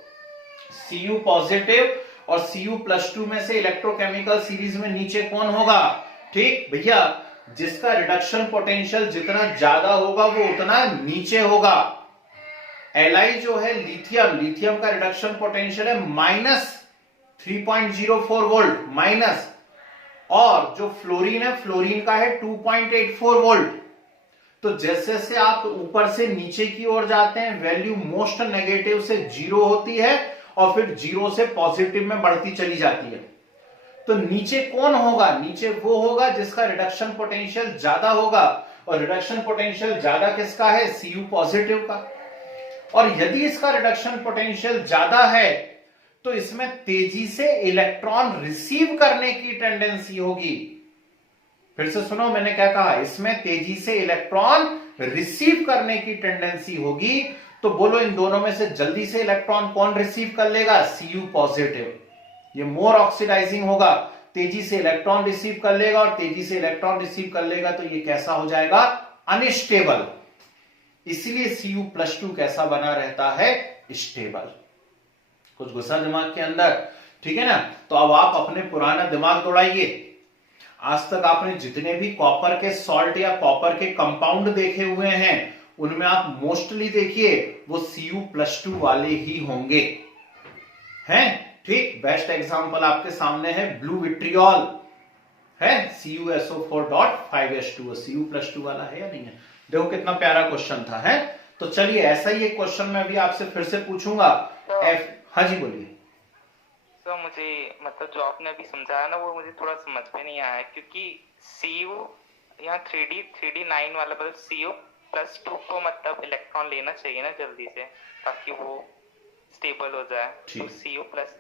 Cu पॉजिटिव और Cu+2 में से इलेक्ट्रोकेमिकल सीरीज में नीचे कौन होगा? ठीक भैया, जिसका रिडक्शन पोटेंशियल जितना ज्यादा होगा वो उतना नीचे होगा। Li जो है लिथियम, लिथियम का रिडक्शन पोटेंशियल है -3.04 वोल्ट माइनस, और जो फ्लोरीन है, फ्लोरीन का है 2.84 वोल्ट। तो जैसे जैसे आप ऊपर से नीचे की ओर जाते हैं वैल्यू मोस्ट नेगेटिव से 0 होती है और फिर 0 से पॉजिटिव में बढ़ती चली जाती है। तो नीचे कौन होगा? नीचे वो होगा जिसका रिडक्शन पोटेंशियल ज्यादा होगा, और रिडक्शन पोटेंशियल ज्यादा किसका है? Cu पॉजिटिव का। और यदि इसका रिडक्शन पोटेंशियल ज्यादा है तो इसमें तेजी से इलेक्ट्रॉन रिसीव करने की टेंडेंसी होगी। फिर से सुनो मैंने क्या कहा, इसमें तेजी से इलेक्ट्रॉन रिसीव करने की टेंडेंसी होगी। तो बोलो इन दोनों में से जल्दी से इलेक्ट्रॉन कौन रिसीव कर लेगा? Cu positive. ये मोर ऑक्सीडाइजिंग होगा, तेजी से इलेक्ट्रॉन रिसीव कर लेगा, और तेजी से इलेक्ट्रॉन रिसीव कर लेगा तो ये कैसा हो जाएगा? अनस्टेबल। इसलिए Cu+2 कैसा बना रहता है? स्टेबल। कुछ गुस्सा दिमाग के अंदर, ठीक है ना। तो अब आप अपने पुराना दिमाग दौड़ाइए। आज तक आपने जितने भी कॉपर के सॉल्ट या कॉपर के कंपाउंड देखे हुए हैं उनमें आप मोस्टली देखिए वो Cu+2 वाले ही होंगे, हैं? ठीक, बेस्ट एग्जांपल आपके सामने है ब्लू विट्रियोल, है CuSO4.5H2O, Cu+2 वाला है या नहीं है? देखो कितना प्यारा क्वेश्चन था, है। तो चलिए ऐसा ही एक क्वेश्चन मैं भी आपसे फिर से पूछूंगा। हाँ जी बोलिए। तो मुझे मतलब जो आपने अभी समझाया ना वो मुझे थोड़ा समझ में नहीं आया, क्योंकि Cu यहाँ 3D9 वाला मतलब Cu+2 को मतलब इलेक्ट्रॉन लेना चाहिए ना जल्दी से, ताकि वो स्टेबल हो जाए। तो Cu+,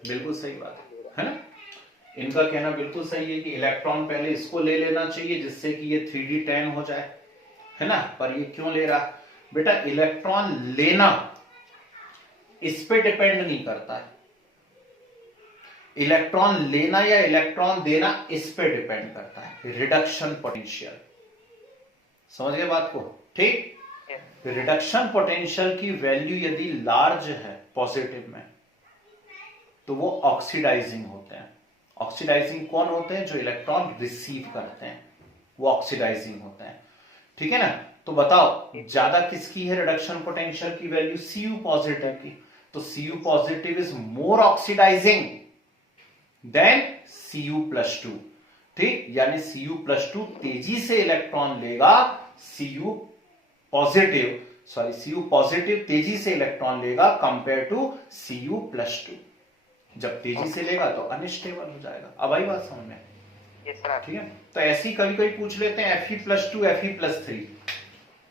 बिल्कुल सही बात है ना। इनका कहना बिल्कुल सही है कि इलेक्ट्रॉन पहले इसको ले लेना चाहिए जिससे कि ये 3D10 हो जाए, है ना। पर ये क्यों ले रहा? बेटा इलेक्ट्रॉन लेना इस पे डिपेंड नहीं करता है। इलेक्ट्रॉन लेना या इलेक्ट्रॉन देना इस पे डिपेंड करता है, रिडक्शन पोटेंशियल। समझ गए बात को? ठीक। yes, रिडक्शन पोटेंशियल की वैल्यू यदि लार्ज है पॉजिटिव में तो वो ऑक्सीडाइजिंग होते हैं। ऑक्सीडाइजिंग कौन होते हैं? जो इलेक्ट्रॉन रिसीव करते हैं वो ऑक्सीडाइजिंग होते हैं। ठीक है ना? तो बताओ ज्यादा किसकी है रिडक्शन पोटेंशियल की वैल्यू? Cu पॉजिटिव की। तो Cu positive is more oxidizing than Cu+2। ठीक, यानी Cu+2 तेजी से इलेक्ट्रॉन लेगा, Cu पॉजिटिव तेजी से इलेक्ट्रॉन लेगा कंपेयर टू Cu+2। जब तेजी से लेगा तो अनस्टेबल हो जाएगा। अब आई बात समझ में? yes sir, ठीक है। तो ऐसी कभी कभी पूछ लेते हैं Fe+2 Fe+3,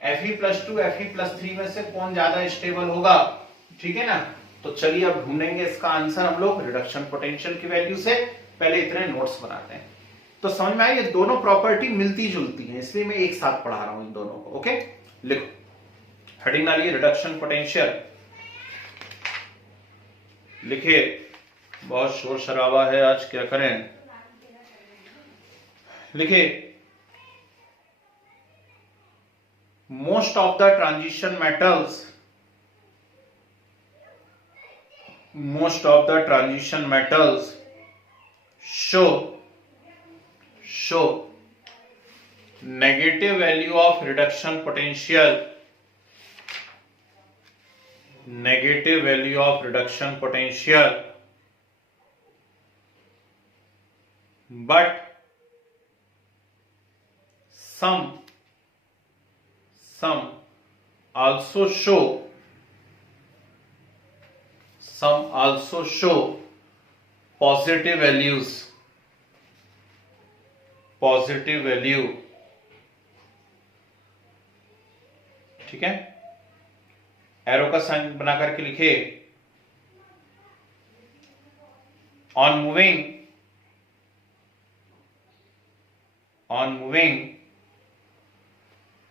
Fe+2 Fe+3 में से कौन ज्यादा स्टेबल होगा? ठीक है ना? तो चलिए अब ढूंढेंगे इसका आंसर हम लोग रिडक्शन पोटेंशियल की वैल्यू से। पहले इतने नोट्स बनाते हैं। तो समझ में आई, ये दोनों प्रॉपर्टी मिलती जुलती हैं, इसलिए मैं एक साथ पढ़ा रहा हूं इन दोनों को। ओके, लिखो हेडिंग डालिए रिडक्शन पोटेंशियल। लिखिए, बहुत शोर शराबा है आज, क्या करें। लिखिए, most of the transition metals show negative value of reduction potential, but some also show positive value। ठीक है, एरो का साइन बना करके लिखे, on moving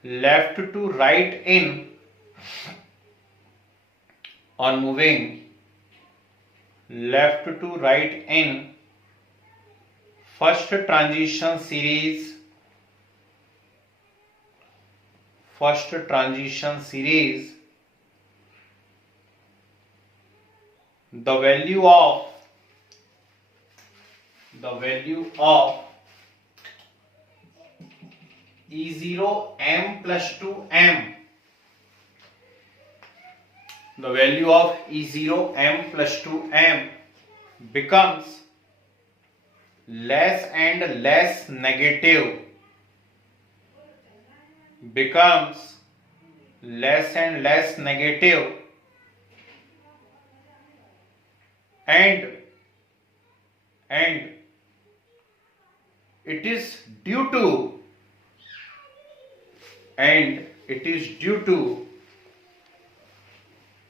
left to right in first transition series, the value of E0 m+2m, the value of E0 m+2m becomes less and less negative, and it is due to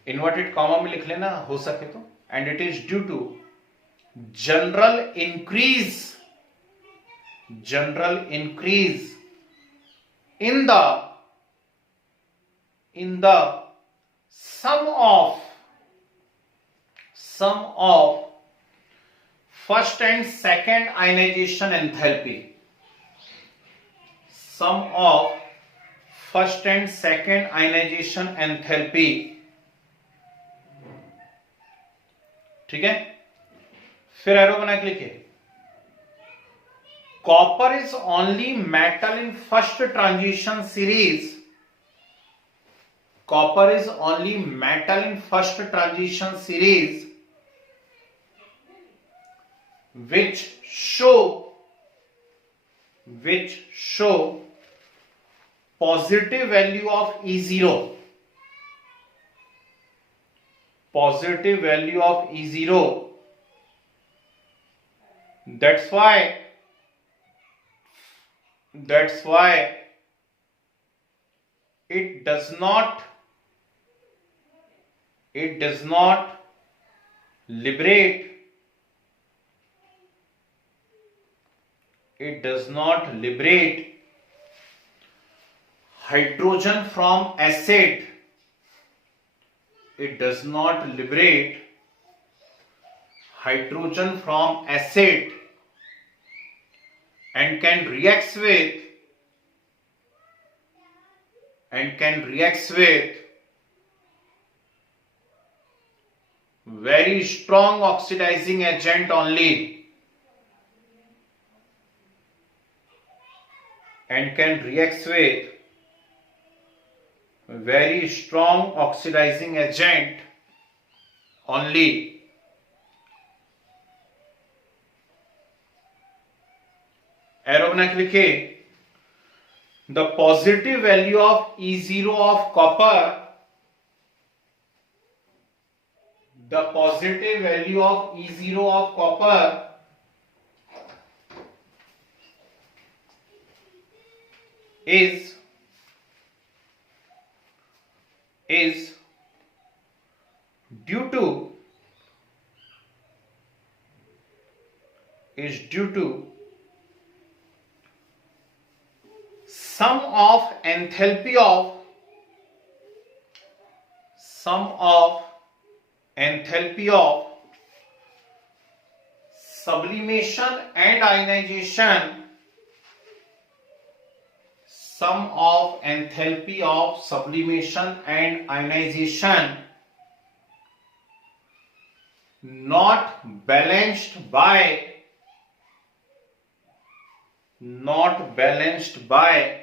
inverted comma में लिख लेना हो सके तो, and it is due to general increase in the sum of first and second ionization enthalpy, ठीक है। फिर arrow बना के लिखिए, copper is only metal in first transition series, which show positive value of E0, that's why it does not liberate hydrogen from acid. And can react with and can react with very strong oxidizing agent only, and can react with very strong oxidizing agent only. Arrow बना के लिखे, the positive value of E0 of copper, the positive value of E0 of copper is due to sum of enthalpy of sublimation and ionization, sum of enthalpy of sublimation and ionization not balanced by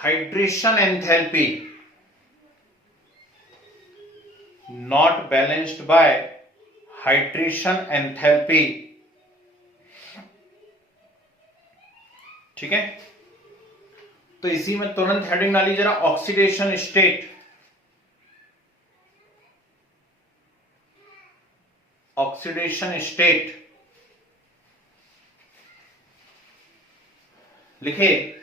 hydration enthalpy, not balanced by hydration enthalpy. ठीक है, तो इसी में तुरंत heading डाली जरा, oxidation state, oxidation state लिखे,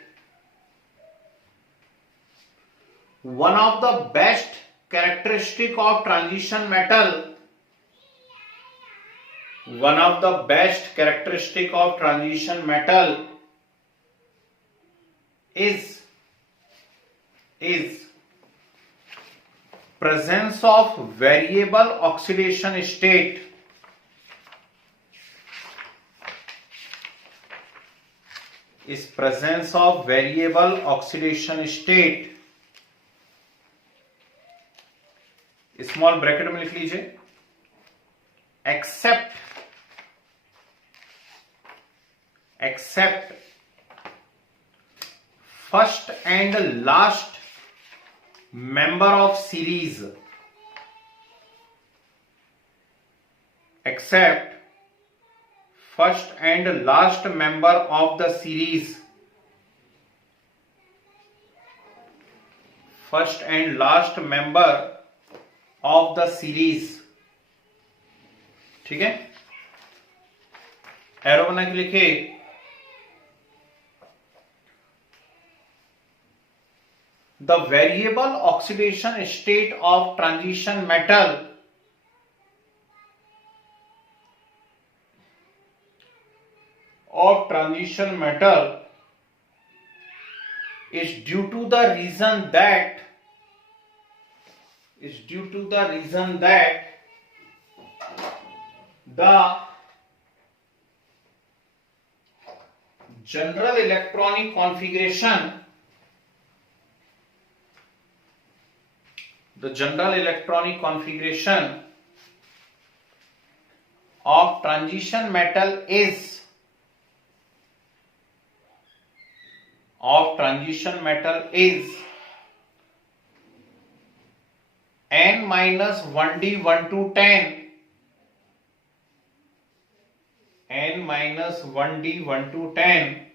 one of the best characteristic of transition metal, one of the best characteristic of transition metal is presence of variable oxidation state, is presence of variable oxidation state. Small bracket में लिख लीजिए, accept first and last member of series, accept first and last member of the series, first and last member of the series. ठीक है, arrow बना के लिखे, the variable oxidation state of transition metal is due to the reason that the general electronic configuration of transition metal is n minus 1d 1 to 10, n minus 1d 1 to 10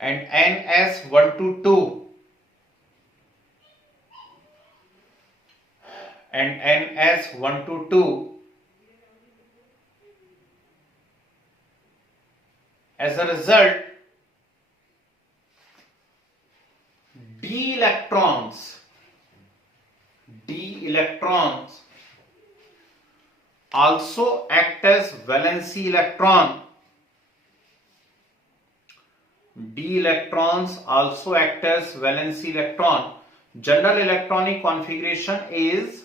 and ns 1 to 2 and ns 1 to 2. As a result, d electrons also act as valency electron. D electrons also act as valency electron. General electronic configuration is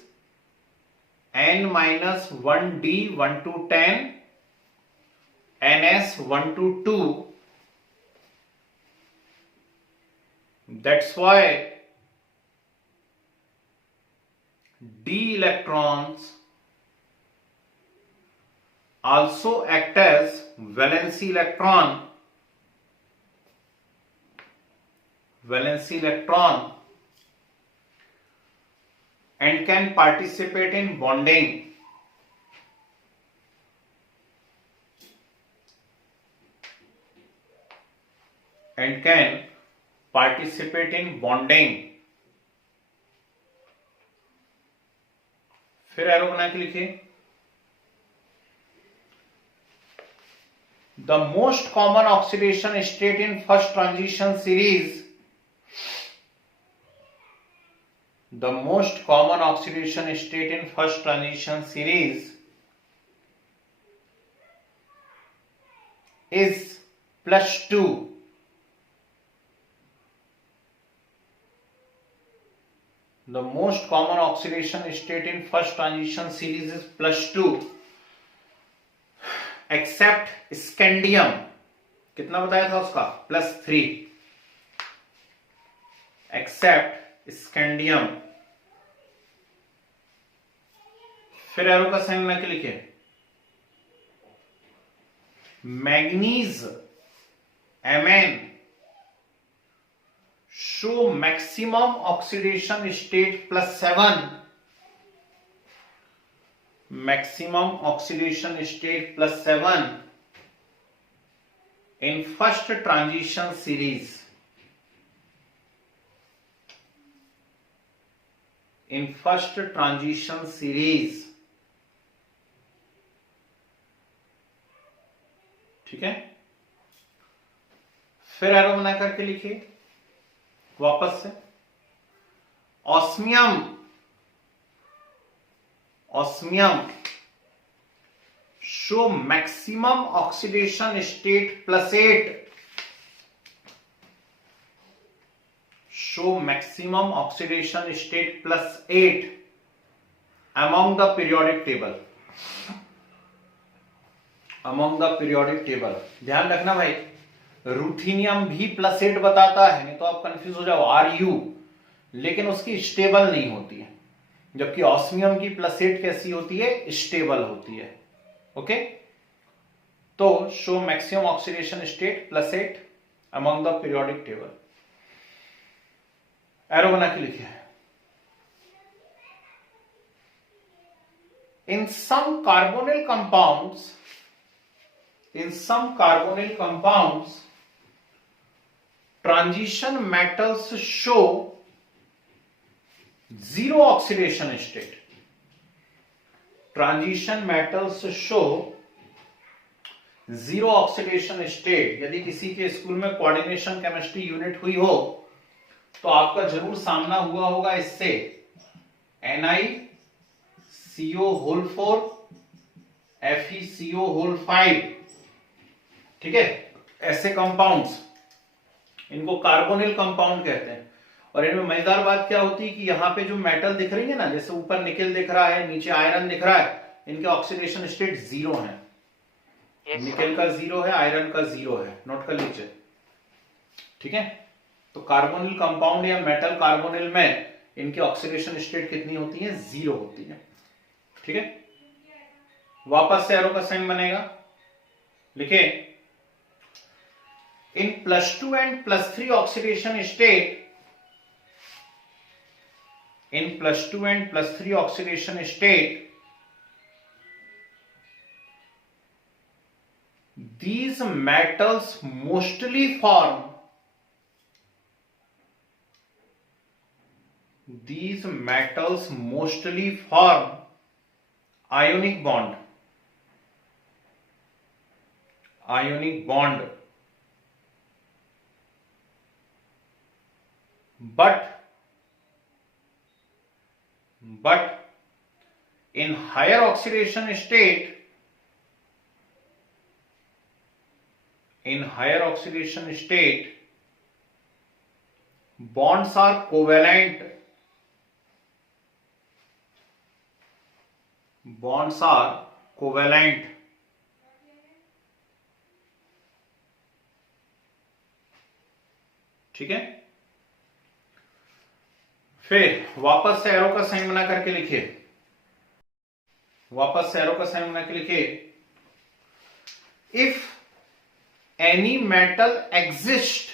n minus 1d 1 to 10, ns 1 to 2 That's why d electrons also act as valency electron and can participate in bonding. फिर arrow बना के लिखिए, the most common oxidation state in first transition series, the most common oxidation state in first transition series is +2. The most common oxidation state in first transition series is +2 except scandium. कितना बताया था उसका? +3 except scandium. फिर arrow का sign बना के लिखिए, manganese Mn show maximum oxidation state +7, maximum oxidation state +7 in first transition series, in first transition series। ठीक है, फिर एरो बना करके लिखिए वापस से, osmium show maximum oxidation state +8, show maximum oxidation state +8 among the periodic table, ध्यान रखना भाई, रूथीनियम भी +8 बताता है, नहीं तो आप कंफ्यूज हो जाओ Ru, लेकिन उसकी स्टेबल नहीं होती है, जबकि ऑस्मियम की +8 कैसी होती है? स्टेबल होती है। ओके, तो show maximum oxidation state +8 among the periodic table। Arrow बना के लिखिए, in some carbonyl compounds transition metals show zero oxidation state, यदि किसी के स्कूल में कोऑर्डिनेशन केमिस्ट्री यूनिट हुई हो तो आपका जरूर सामना हुआ होगा इससे, NiCO4 FeCO5। ठीक है, ऐसे कंपाउंड्स, इनको कार्बोनिल कंपाउंड कहते हैं। और इनमें मजेदार बात क्या होती है कि यहाँ पे जो मेटल दिख रही है ना, जैसे ऊपर निकेल दिख रहा है, नीचे आयरन दिख रहा है, इनके ऑक्सीडेशन स्टेट 0 है। निकेल का 0 है, आयरन का 0 है, नोट कर लीजिए। ठीक है, तो कार्बोनिल कंपाउंड या मेटल कार्बोनिल में इनकी ऑक्सीडेशन स्टेट कितनी होती है? 0 होती है। ठीक है, वापस से एरो का साइन बनेगा, लिखे, इन +2 and +3 oxidation state, these metals mostly form ionic bond, but in higher oxidation state, bonds are covalent, ठीक है, फिर वापस से एरो का साइन बना करके लिखिए, वापस से एरो का साइन बना के लिखिए, if any metal exist,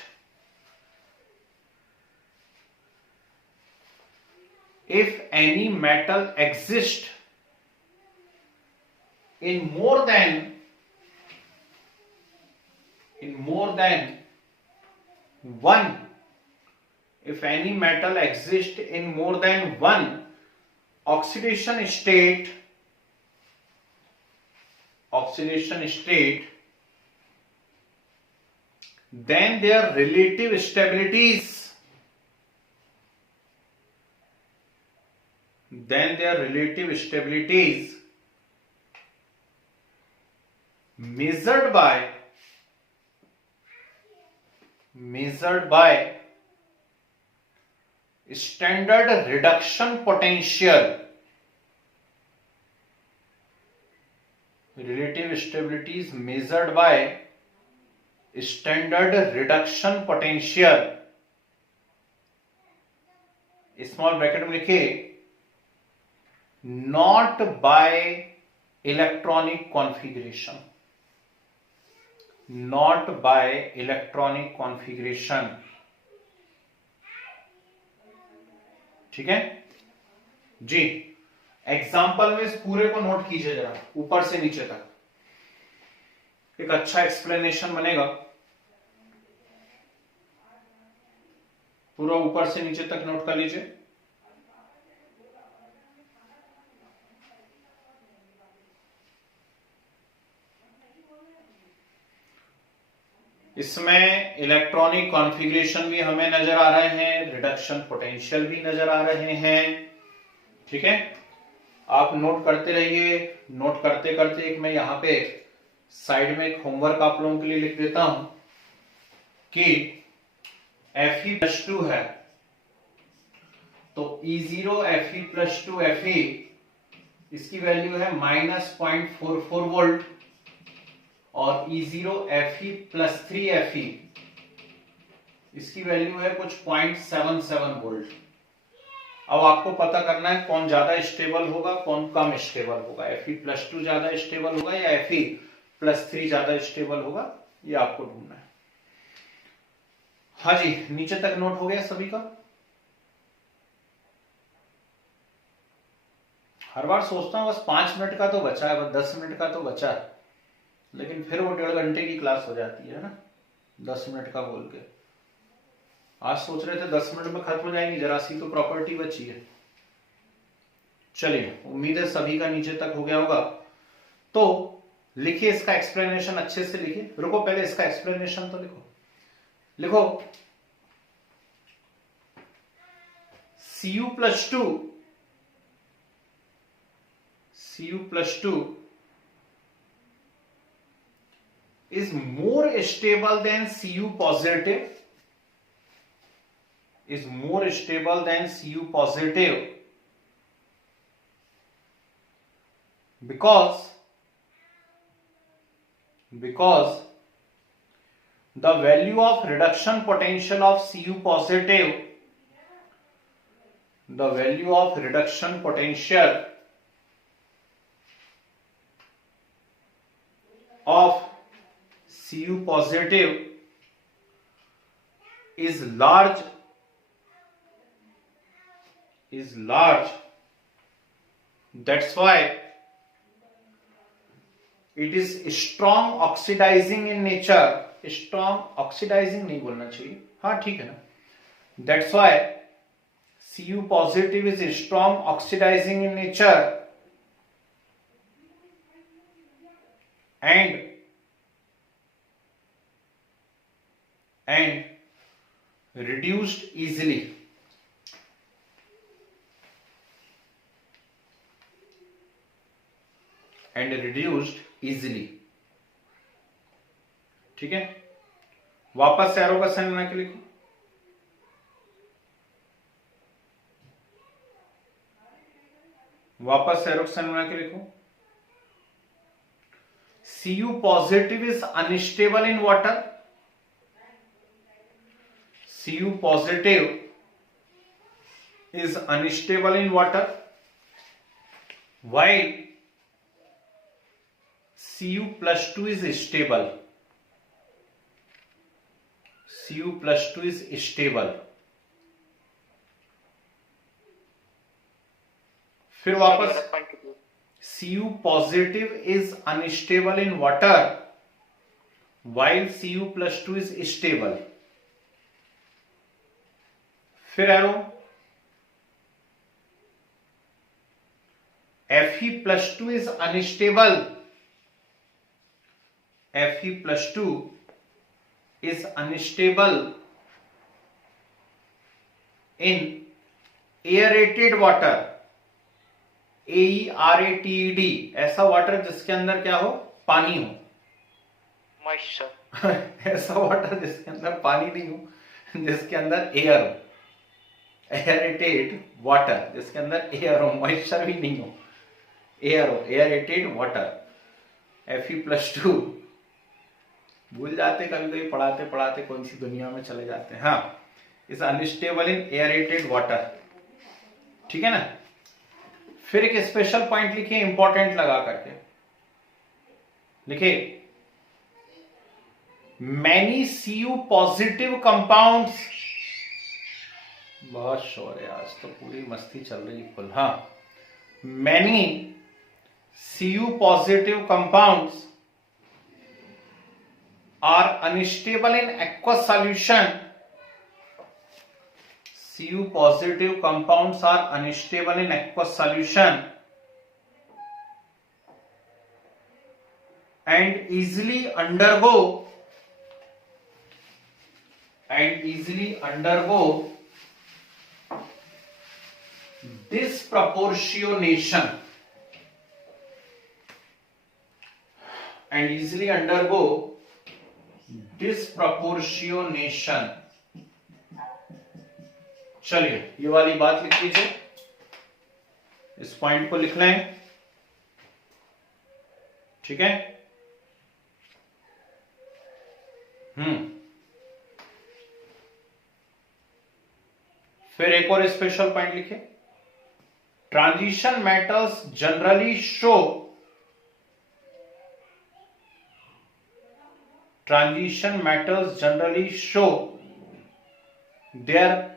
if any metal exists in more than one, if any metal exists in more than one oxidation state, then their relative stabilities measured by standard reduction potential, relative stabilities measured by standard reduction potential, small bracket में लिखिए, not by electronic configuration, not by electronic configuration, ठीक है जी। Example में इस पूरे को note कीजिए जरा, ऊपर से नीचे तक एक अच्छा एक्सप्लेनेशन बनेगा, पूरा ऊपर से नीचे तक नोट कर लीजिए। इसमें इलेक्ट्रॉनिक कॉन्फ़िगरेशन भी हमें नजर आ रहे हैं, रिडक्शन पोटेंशियल भी नजर आ रहे हैं, ठीक है। आप नोट करते रहिए, नोट करते करते एक मैं यहां पे साइड में एक होमवर्क आप लोगों के लिए लिख देता हूं कि Fe+2 है, तो E0 Fe+2 Fe इसकी वैल्यू है -0.44 वोल्ट और E0 Fe+3 Fe इसकी वैल्यू है कुछ 0.77 वोल्ट। अब आपको पता करना है कौन ज्यादा स्टेबल होगा, कौन कम स्टेबल होगा, Fe+2 ज्यादा स्टेबल होगा या Fe+3 ज्यादा स्टेबल होगा, ये आपको ढूंढना है। हाँ जी, नीचे तक नोट हो गया सभी का? हर बार सोचता हूं बस 5 मिनट का तो बचा है, बस 10 मिनट का तो बचा है, लेकिन फिर वो 1.5 घंटे की क्लास हो जाती है ना, 10 मिनट का बोल के। आज सोच रहे थे 10 मिनट में खत्म हो जाएंगी, जरा सी तो प्रॉपर्टी बची है। चलिए, उम्मीद है सभी का नीचे तक हो गया होगा। तो लिखिए इसका एक्सप्लेनेशन, अच्छे से लिखिए। रुको, पहले इसका एक्सप्लेनेशन तो लिखो। लिखो Cu+2 is more stable than Cu positive, because the value of reduction potential of Cu positive, the value of reduction potential of Cu positive is large, that's why it is strong oxidizing in nature, strong oxidizing नहीं बोलना चाहिए, हाँ ठीक है ना, that's why Cu positive is strong oxidizing in nature and reduced easily, ठीक है। वापस से एरो का साइन बना के लिखो। वापस से एरो का साइन बना के लिखो। Cu positive is unstable in water. Cu positive is unstable in water, while Cu+2 is stable. Cu+2 is stable. फिर वापस Cu positive is unstable in water, while Cu+2 is stable. फिर arrow Fe+2 is unstable. Fe+2 is unstable in aerated water. AERATED, ऐसा water जिसके अंदर क्या हो, पानी हो. मॉइस्चर. ऐसा वाटर जिसके अंदर पानी नहीं हो, जिसके अंदर एयर हो. एयरेटेड वाटर जिसके अंदर एयर हो, मॉइस्चर भी नहीं हो, एयर हो. Aerated water. Fe+2 भूल जाते कभी कभी पढ़ाते पढ़ाते कौन सी दुनिया में चले जाते हैं. हाँ, is unstable in aerated water. ठीक है ना. फिर एक स्पेशल पॉइंट लिखिए, इंपॉर्टेंट लगा करके लिखिए, मैनी Cu पॉजिटिव कंपाउंड्स. बहुत शोर है आज तो, पूरी मस्ती चल रही है फुल. हाँ, many Cu positive compounds are unstable in aqueous solution. Cu positive compounds are unstable in aqueous solution and easily undergo disproportionation disproportionation. चलिए ये वाली बात लिख लीजिए, इस पॉइंट को लिख लें. ठीक है. फिर एक और स्पेशल पॉइंट लिखिए, transition metals generally show their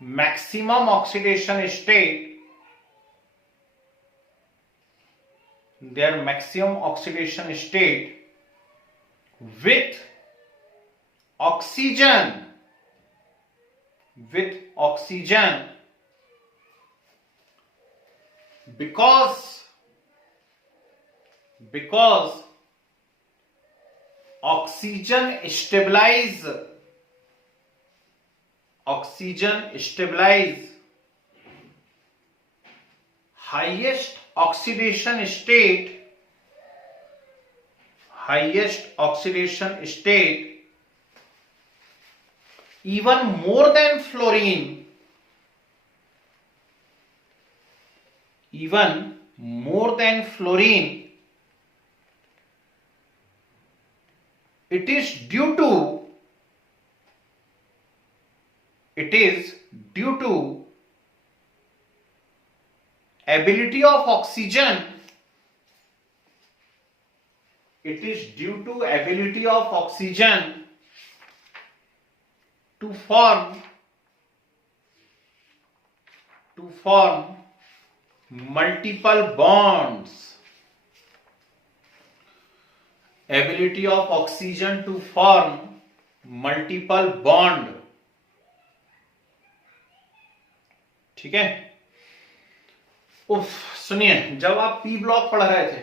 maximum oxidation state with oxygen because oxygen stabilize highest oxidation state even more than fluorine, it is due to ability of oxygen to form multiple bonds. Ability of oxygen to form multiple bond. ठीक है. उफ, सुनिए, जब आप P block पढ़ रहे थे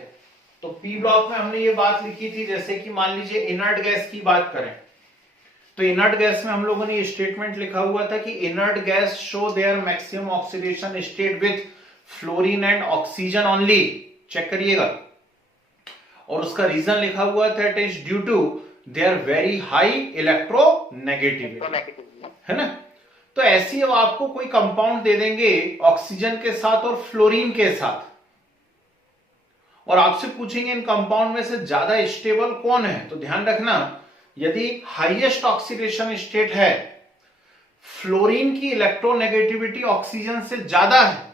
तो पी ब्लॉक में हमने ये बात लिखी थी, जैसे कि मान लीजिए इनर्ट गैस की बात करें तो इनर्ट गैस में हम लोगों ने ये स्टेटमेंट लिखा हुआ था कि inert gas show their maximum oxidation state with fluorine and oxygen only. Check करिएगा. और उसका रीजन लिखा हुआ था, it is due to their very high electronegativity. है ना. तो ऐसी अब आपको कोई कंपाउंड दे देंगे ऑक्सीजन के साथ और फ्लोरीन के साथ, और आपसे पूछेंगे इन कंपाउंड में से ज्यादा स्टेबल कौन है. तो ध्यान रखना, यदि हाईएस्ट ऑक्सीडेशन स्टेट है फ्लोरीन की इलेक्ट्रोनेगेटिविटी ऑक्सीजन से ज्यादा है,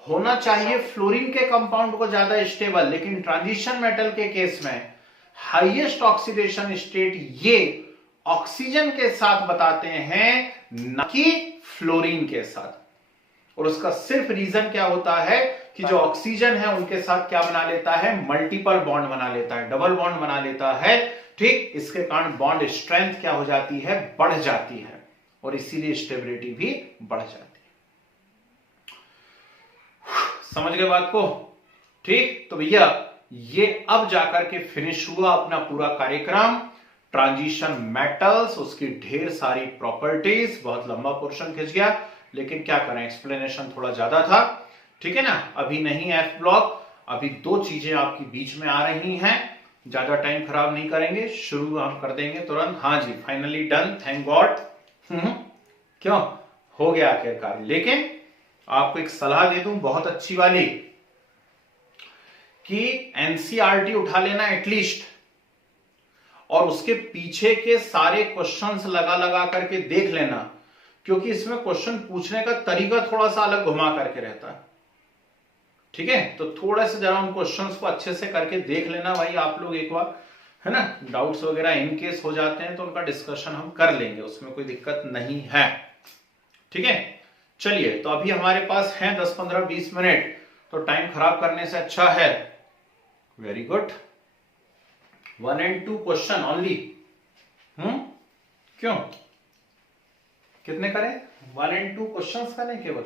होना चाहिए फ्लोरीन के कंपाउंड को ज्यादा स्टेबल, लेकिन ट्रांजिशन मेटल के केस में हाईएस्ट ऑक्सीडेशन स्टेट ये ऑक्सीजन के साथ बताते हैं, न कि फ्लोरीन के साथ। और उसका सिर्फ रीजन क्या होता है कि जो ऑक्सीजन है उनके साथ क्या बना लेता है, मल्टीपल बॉन्ड बना लेता है, डबल बॉन्ड बना लेता है। ठीक, इसके कारण बॉन्ड स्ट्रेंथ क्या हो जाती है, बढ़ जाती है, और इसीलिए स्टेबिलिटी भी बढ़ जाती है। समझ गए बात को? ठीक, तो भैया ये अब जाकर के फिनिश हुआ अपना पूरा कार्यक्रम, ट्रांजिशन मेटल्स, उसकी ढेर सारी प्रॉपर्टीज। बहुत लंबा पोर्शन खिंच गया, लेकिन क्या करें, एक्सप्लेनेशन थोड़ा ज्यादा था। ठीक है ना, अभी नहीं एफ ब्लॉक, अभी दो चीजें आपकी बीच में आ रही हैं, ज्यादा टाइम खराब नहीं करेंगे, शुरू हम कर देंगे तुरंत। हाँ जी, फाइनली डन, थैंक गॉड। क्यों हो गया आखिरकार। लेकिन आपको एक सलाह दे दूं बहुत अच्छी वाली, कि एनसीईआरटी उठा लेना एटलीस्ट, और उसके पीछे के सारे क्वेश्चंस लगा लगा करके देख लेना, क्योंकि इसमें क्वेश्चन पूछने का तरीका थोड़ा सा अलग घुमा करके रहता है। ठीक है, तो थोड़ा सा जरा उन क्वेश्चंस को अच्छे से करके देख लेना भाई आप लोग एक बार, है ना। डाउट्स वगैरह इन केस हो जाते हैं तो उनका डिस्कशन हम कर लेंगे, उसमें कोई दिक्कत नहीं है। ठीक है, चलिए, तो अभी हमारे पास है 10, 15, 20 मिनट, तो टाइम खराब करने से अच्छा है। Very good, 1 and 2 question only. क्यों, कितने करें, 1 and 2 क्वेश्चंस करें केवल।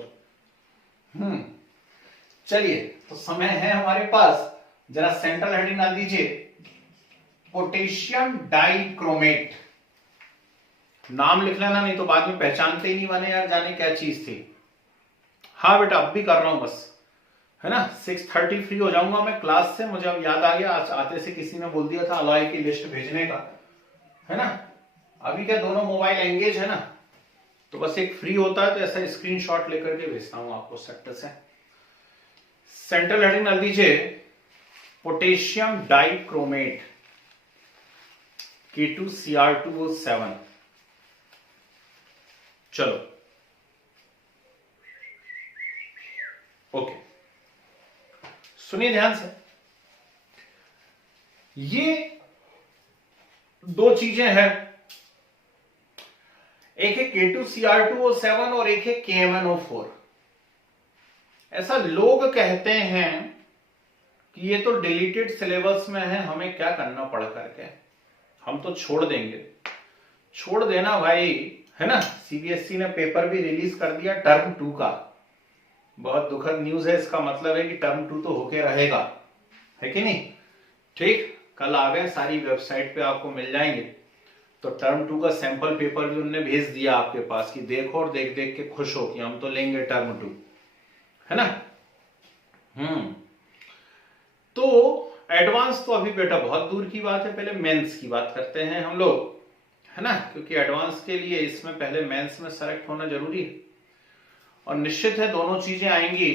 चलिए, तो समय है हमारे पास, जरा सेंट्रल हेडिंग डाल दीजिए, पोटेशियम डाइक्रोमेट। नाम लिख लेना, नहीं तो बाद में पहचानते ही नहीं बने यार, जाने क्या चीज थी। हाँ बेटा, अब भी कर रहा हूं बस, है ना। 6:30 फ्री हो जाऊंगा मैं क्लास से, मुझे अब याद आ गया, आज आते से किसी ने बोल दिया था अलॉय की लिस्ट भेजने का, है ना। अभी क्या दोनों मोबाइल एंगेज है ना, तो बस एक फ्री होता है तो ऐसा स्क्रीनशॉट लेकर के भेजता हूं आपको सेक्टर से। सेंट्रल हेडिंग डाल दीजिए, पोटेशियम डाइक्रोमेट K2Cr2O7। चलो ओके, सुनिए ध्यान से, ये दो चीजें हैं, एक है K2Cr2O7 और एक है KMnO4। ऐसा लोग कहते हैं कि ये तो डिलीटेड सिलेबस में है, हमें क्या करना पड़ करके, हम तो छोड़ देंगे। छोड़ देना भाई, है ना। सीबीएसई ने पेपर भी रिलीज कर दिया टर्म 2 का, बहुत दुखद न्यूज है। इसका मतलब है कि टर्म 2 तो होके रहेगा, है कि नहीं। ठीक, कल आ गए, सारी वेबसाइट पे आपको मिल जाएंगे। तो टर्म 2 का सैंपल पेपर भी उन्होंने भेज दिया आपके पास, कि देखो और देख देख के खुश हो कि हम तो लेंगे टर्म 2, है ना। तो एडवांस तो अभी बेटा बहुत दूर की बात है, पहले मेंस की बात करते हैं हम लोग, है ना, क्योंकि एडवांस के लिए इसमें पहले मेंस में सेलेक्ट होना जरूरी है। और निश्चित है दोनों चीजें आएंगी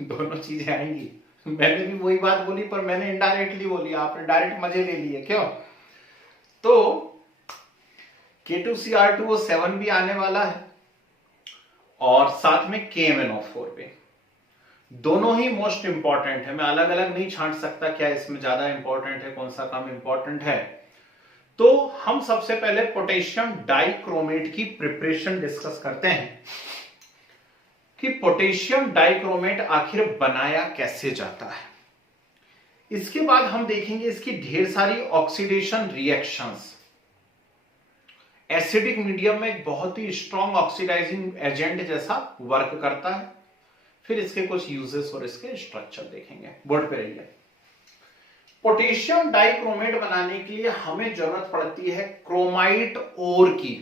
दोनों चीजें आएंगी। मैंने भी वही बात बोली, पर मैंने इनडायरेक्टली बोली, आपने डायरेक्ट मजे ले लिए। क्यों, तो K2Cr2O7 भी आने वाला है, और साथ में KMnO4 भी। दोनों ही मोस्ट इंपॉर्टेंट है, मैं अलग अलग नहीं छांट सकता क्या इसमें ज्यादा इंपॉर्टेंट है, कौन सा कम इंपॉर्टेंट है। तो हम सबसे पहले पोटेशियम डाइक्रोमेट की प्रिपरेशन डिस्कस करते हैं, कि पोटेशियम डाइक्रोमेट आखिर बनाया कैसे जाता है। इसके बाद हम देखेंगे इसकी ढेर सारी ऑक्सीडेशन रिएक्शंस। एसिडिक मीडियम में एक बहुत ही स्ट्रॉन्ग ऑक्सीडाइजिंग एजेंट जैसा वर्क करता है। फिर इसके कुछ यूजेस और इसके स्ट्रक्चर देखेंगे, बोर्ड पे रहिए। पोटेशियम डाइक्रोमेट बनाने के लिए हमें जरूरत पड़ती है क्रोमाइट ओर की।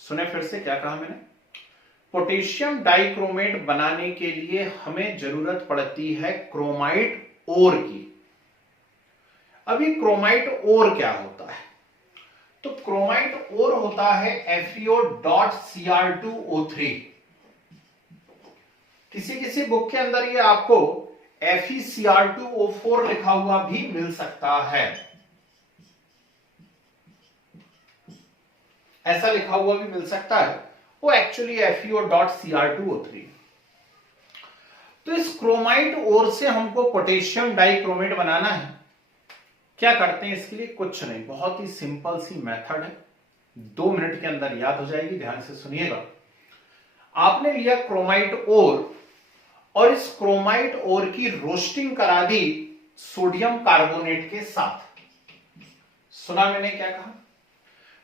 सुने फिर से, क्या कहा मैंने, पोटेशियम डाइक्रोमेट बनाने के लिए हमें जरूरत पड़ती है क्रोमाइट ओर की। अभी क्रोमाइट ओर क्या होता है, तो क्रोमाइट ओर होता है FeO.Cr2O3। किसी किसी बुक के अंदर ये आपको FeCr2O4 लिखा हुआ भी मिल सकता है। ऐसा लिखा हुआ भी मिल सकता है, वो एक्चुअली FeO.Cr2O3। तो इस क्रोमाइट ओर से हमको पोटेशियम डाइक्रोमेट बनाना है। क्या करते हैं इसके लिए? कुछ नहीं, बहुत ही सिंपल सी मेथड है, 2 मिनट के अंदर याद हो जाएगी। ध्यान से सुनिएगा। आपने लिया क्रोमाइट ओर और इस क्रोमाइट ओर की रोस्टिंग करा दी सोडियम कार्बोनेट के साथ। सुना मैंने क्या कहा?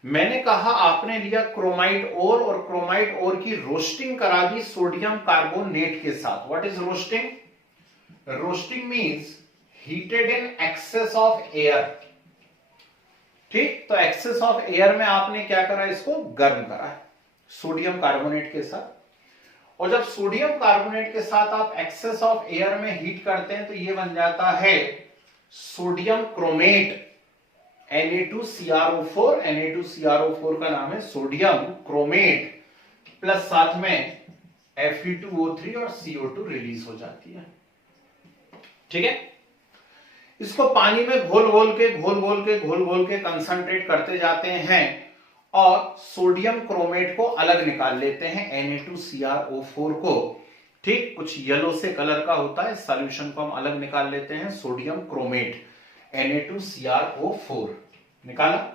मैंने कहा आपने लिया क्रोमाइट ओर और क्रोमाइट ओर की रोस्टिंग करा दी सोडियम कार्बोनेट के साथ। What is roasting? Roasting means heated in excess of air. ठीक, तो एक्सेस ऑफ एयर में आपने क्या करा? इसको गर्म करा है सोडियम कार्बोनेट के साथ। और जब सोडियम कार्बोनेट के साथ आप एक्सेस ऑफ एयर में हीट करते हैं तो ये बन जाता है सोडियम क्रोमेट, Na2CrO4। Na2CrO4 का नाम है सोडियम क्रोमेट, प्लस साथ में Fe2O3 और CO2 रिलीज हो जाती है। ठीक है, इसको पानी में घोल घोल के कंसंट्रेट करते जाते हैं और सोडियम क्रोमेट को अलग निकाल लेते हैं, Na2CrO4 को। ठीक, कुछ येलो से कलर का होता है, सॉल्यूशन को हम अलग निकाल लेते हैं, सोडियम क्रोमेट Na2CrO4 निकाला।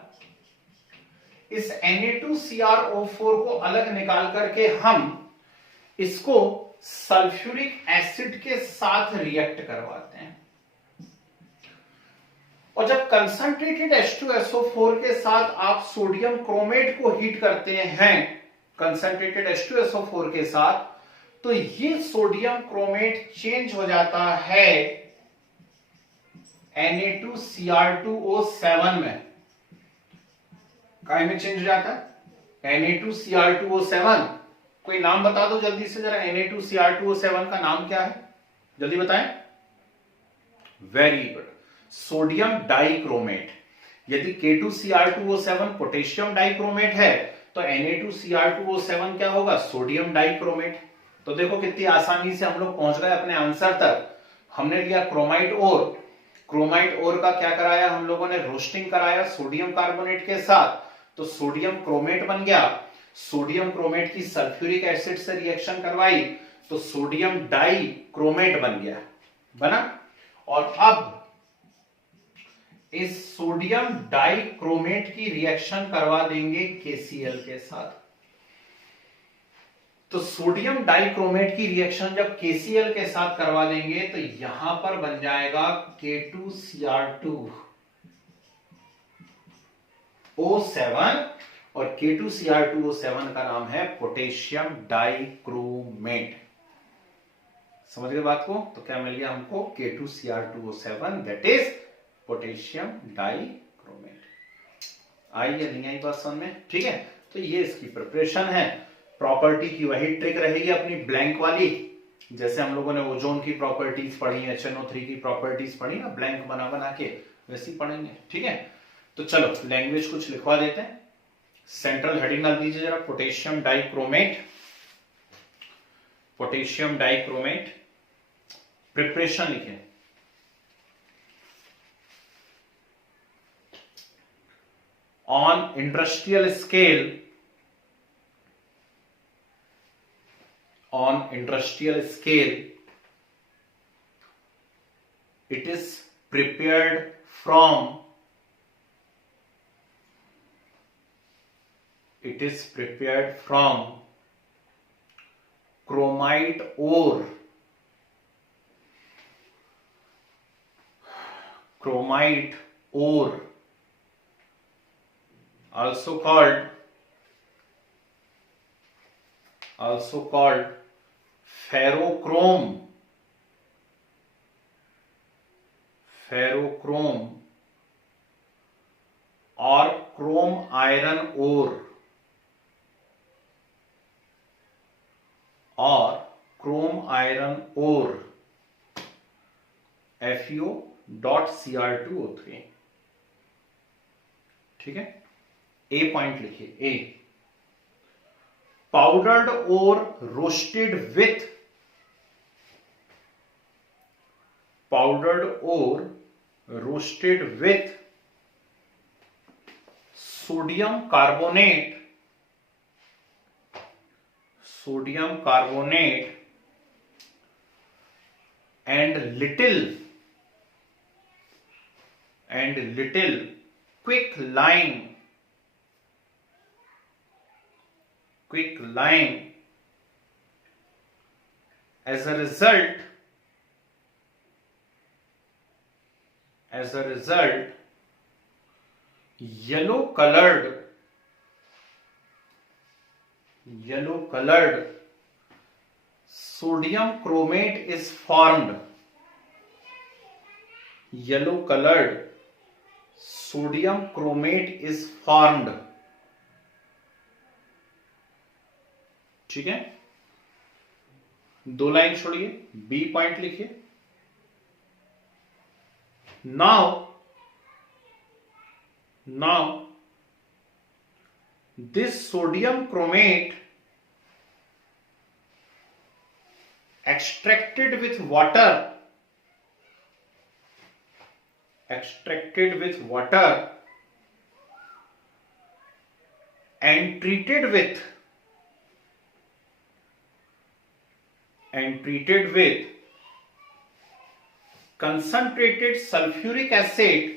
इस Na2CrO4 को अलग निकाल करके हम इसको सल्फ्यूरिक एसिड के साथ रिएक्ट करवाते हैं। और जब कंसंट्रेटेड H2SO4 के साथ आप सोडियम क्रोमेट को हीट करते हैं कंसंट्रेटेड H2SO4 के साथ, तो ये सोडियम क्रोमेट चेंज हो जाता है Na2Cr2O7 में। काय में चेंज हो जाता है? Na2Cr2O7। कोई नाम बता दो जल्दी से जरा, Na2Cr2O7 का नाम क्या है? जल्दी बताएं। Very good, sodium dichromate. यदि K2Cr2O7 पोटेशियम डाइक्रोमेट है तो Na2Cr2O7 क्या होगा? Sodium dichromate. तो देखो कितनी आसानी से हम लोग पहुंच गए अपने आंसर तक। हमने लिया क्रोमाइट ओर, क्रोमाइट ओर का क्या कराया हम लोगों ने? रोस्टिंग कराया सोडियम कार्बोनेट के साथ, तो सोडियम क्रोमेट बन गया। सोडियम क्रोमेट की सल्फ्यूरिक एसिड से रिएक्शन करवाई तो सोडियम डाई क्रोमेट बन गया, बना। और अब इस सोडियम डाई क्रोमेट की रिएक्शन करवा देंगे KCl के साथ। तो सोडियम डाइक्रोमेट की रिएक्शन जब KCl के साथ करवा देंगे तो यहां पर बन जाएगा K2Cr2O7 और K2Cr2O7 का नाम है पोटेशियम डाइक्रोमेट। समझ गए बात को? तो क्या मिल गया हमको? K2Cr2O7 that is potassium dichromate. आई या नहीं आई बात समझ में? ठीक है, तो ये इसकी प्रिपरेशन है। प्रॉपर्टी की वही ट्रिक रहेगी अपनी ब्लैंक वाली, जैसे हम लोगों ने ओजोन की प्रॉपर्टीज पढ़ी, HNO3 की प्रॉपर्टीज पढ़ी ना, ब्लैंक बना बना के वैसी पढ़ेंगे। ठीक है, तो चलो लैंग्वेज कुछ लिखवा देते हैं। सेंट्रल हेडिंग डाल दीजिए जरा, potassium dichromate. Potassium dichromate preparation लिखे। On industrial scale, it is prepared from chromite ore, also called ferrochrome or chrome iron ore FeO.Cr2O3। ठीक है, ए पॉइंट लिखिए। ए, पाउडर्ड और roasted with sodium carbonate sodium carbonate and little quicklime as a result yellow colored sodium chromate is formed. Yellow colored sodium chromate is formed. ठीक है, 2 line छोड़िए, B point लिखिए. Now this sodium chromate extracted with water and treated with concentrated sulfuric acid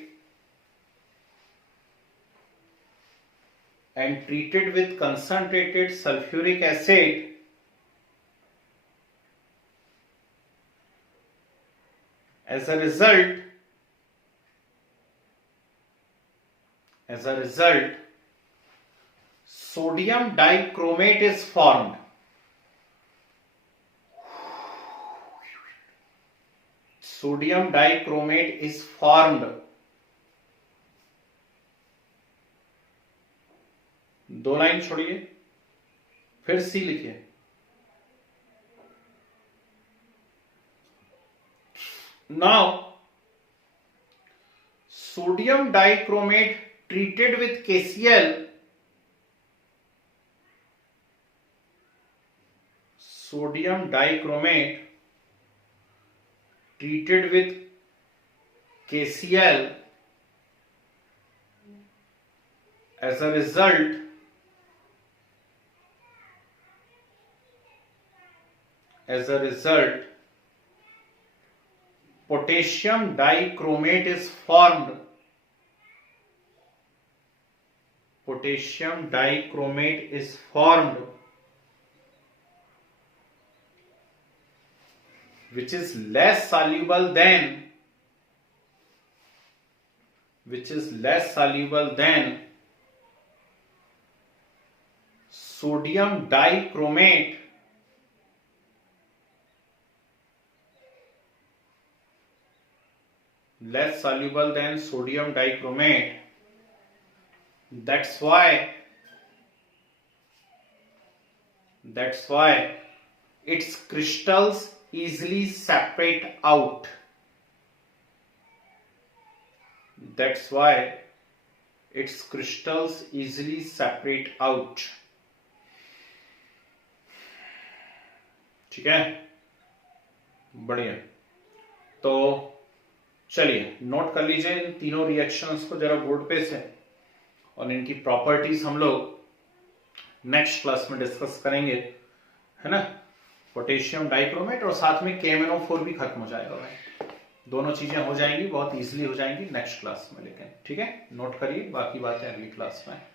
as a result sodium dichromate is formed. Sodium dichromate is formed. 2 line छोड़िए, फिर सी लिखिए. Now sodium dichromate treated with KCl as a result potassium dichromate is formed. Which is less soluble than sodium dichromate That's why its crystals easily separate out. ठीक है, बढ़िया. तो चलिए note कर लीजिए इन तीनों रिएक्शंस को जरा बोर्ड पे से, और इनकी प्रॉपर्टीज हम लोग नेक्स्ट क्लास में डिस्कस करेंगे, है ना. पोटेशियम डाइक्रोमेट और साथ में KMnO4 भी खत्म हो जाएगा भाई. दोनों चीजें हो जाएंगी, बहुत इजीली हो जाएंगी नेक्स्ट क्लास में. लेकिन ठीक है, नोट करिए, बाकी बातें अगली क्लास में.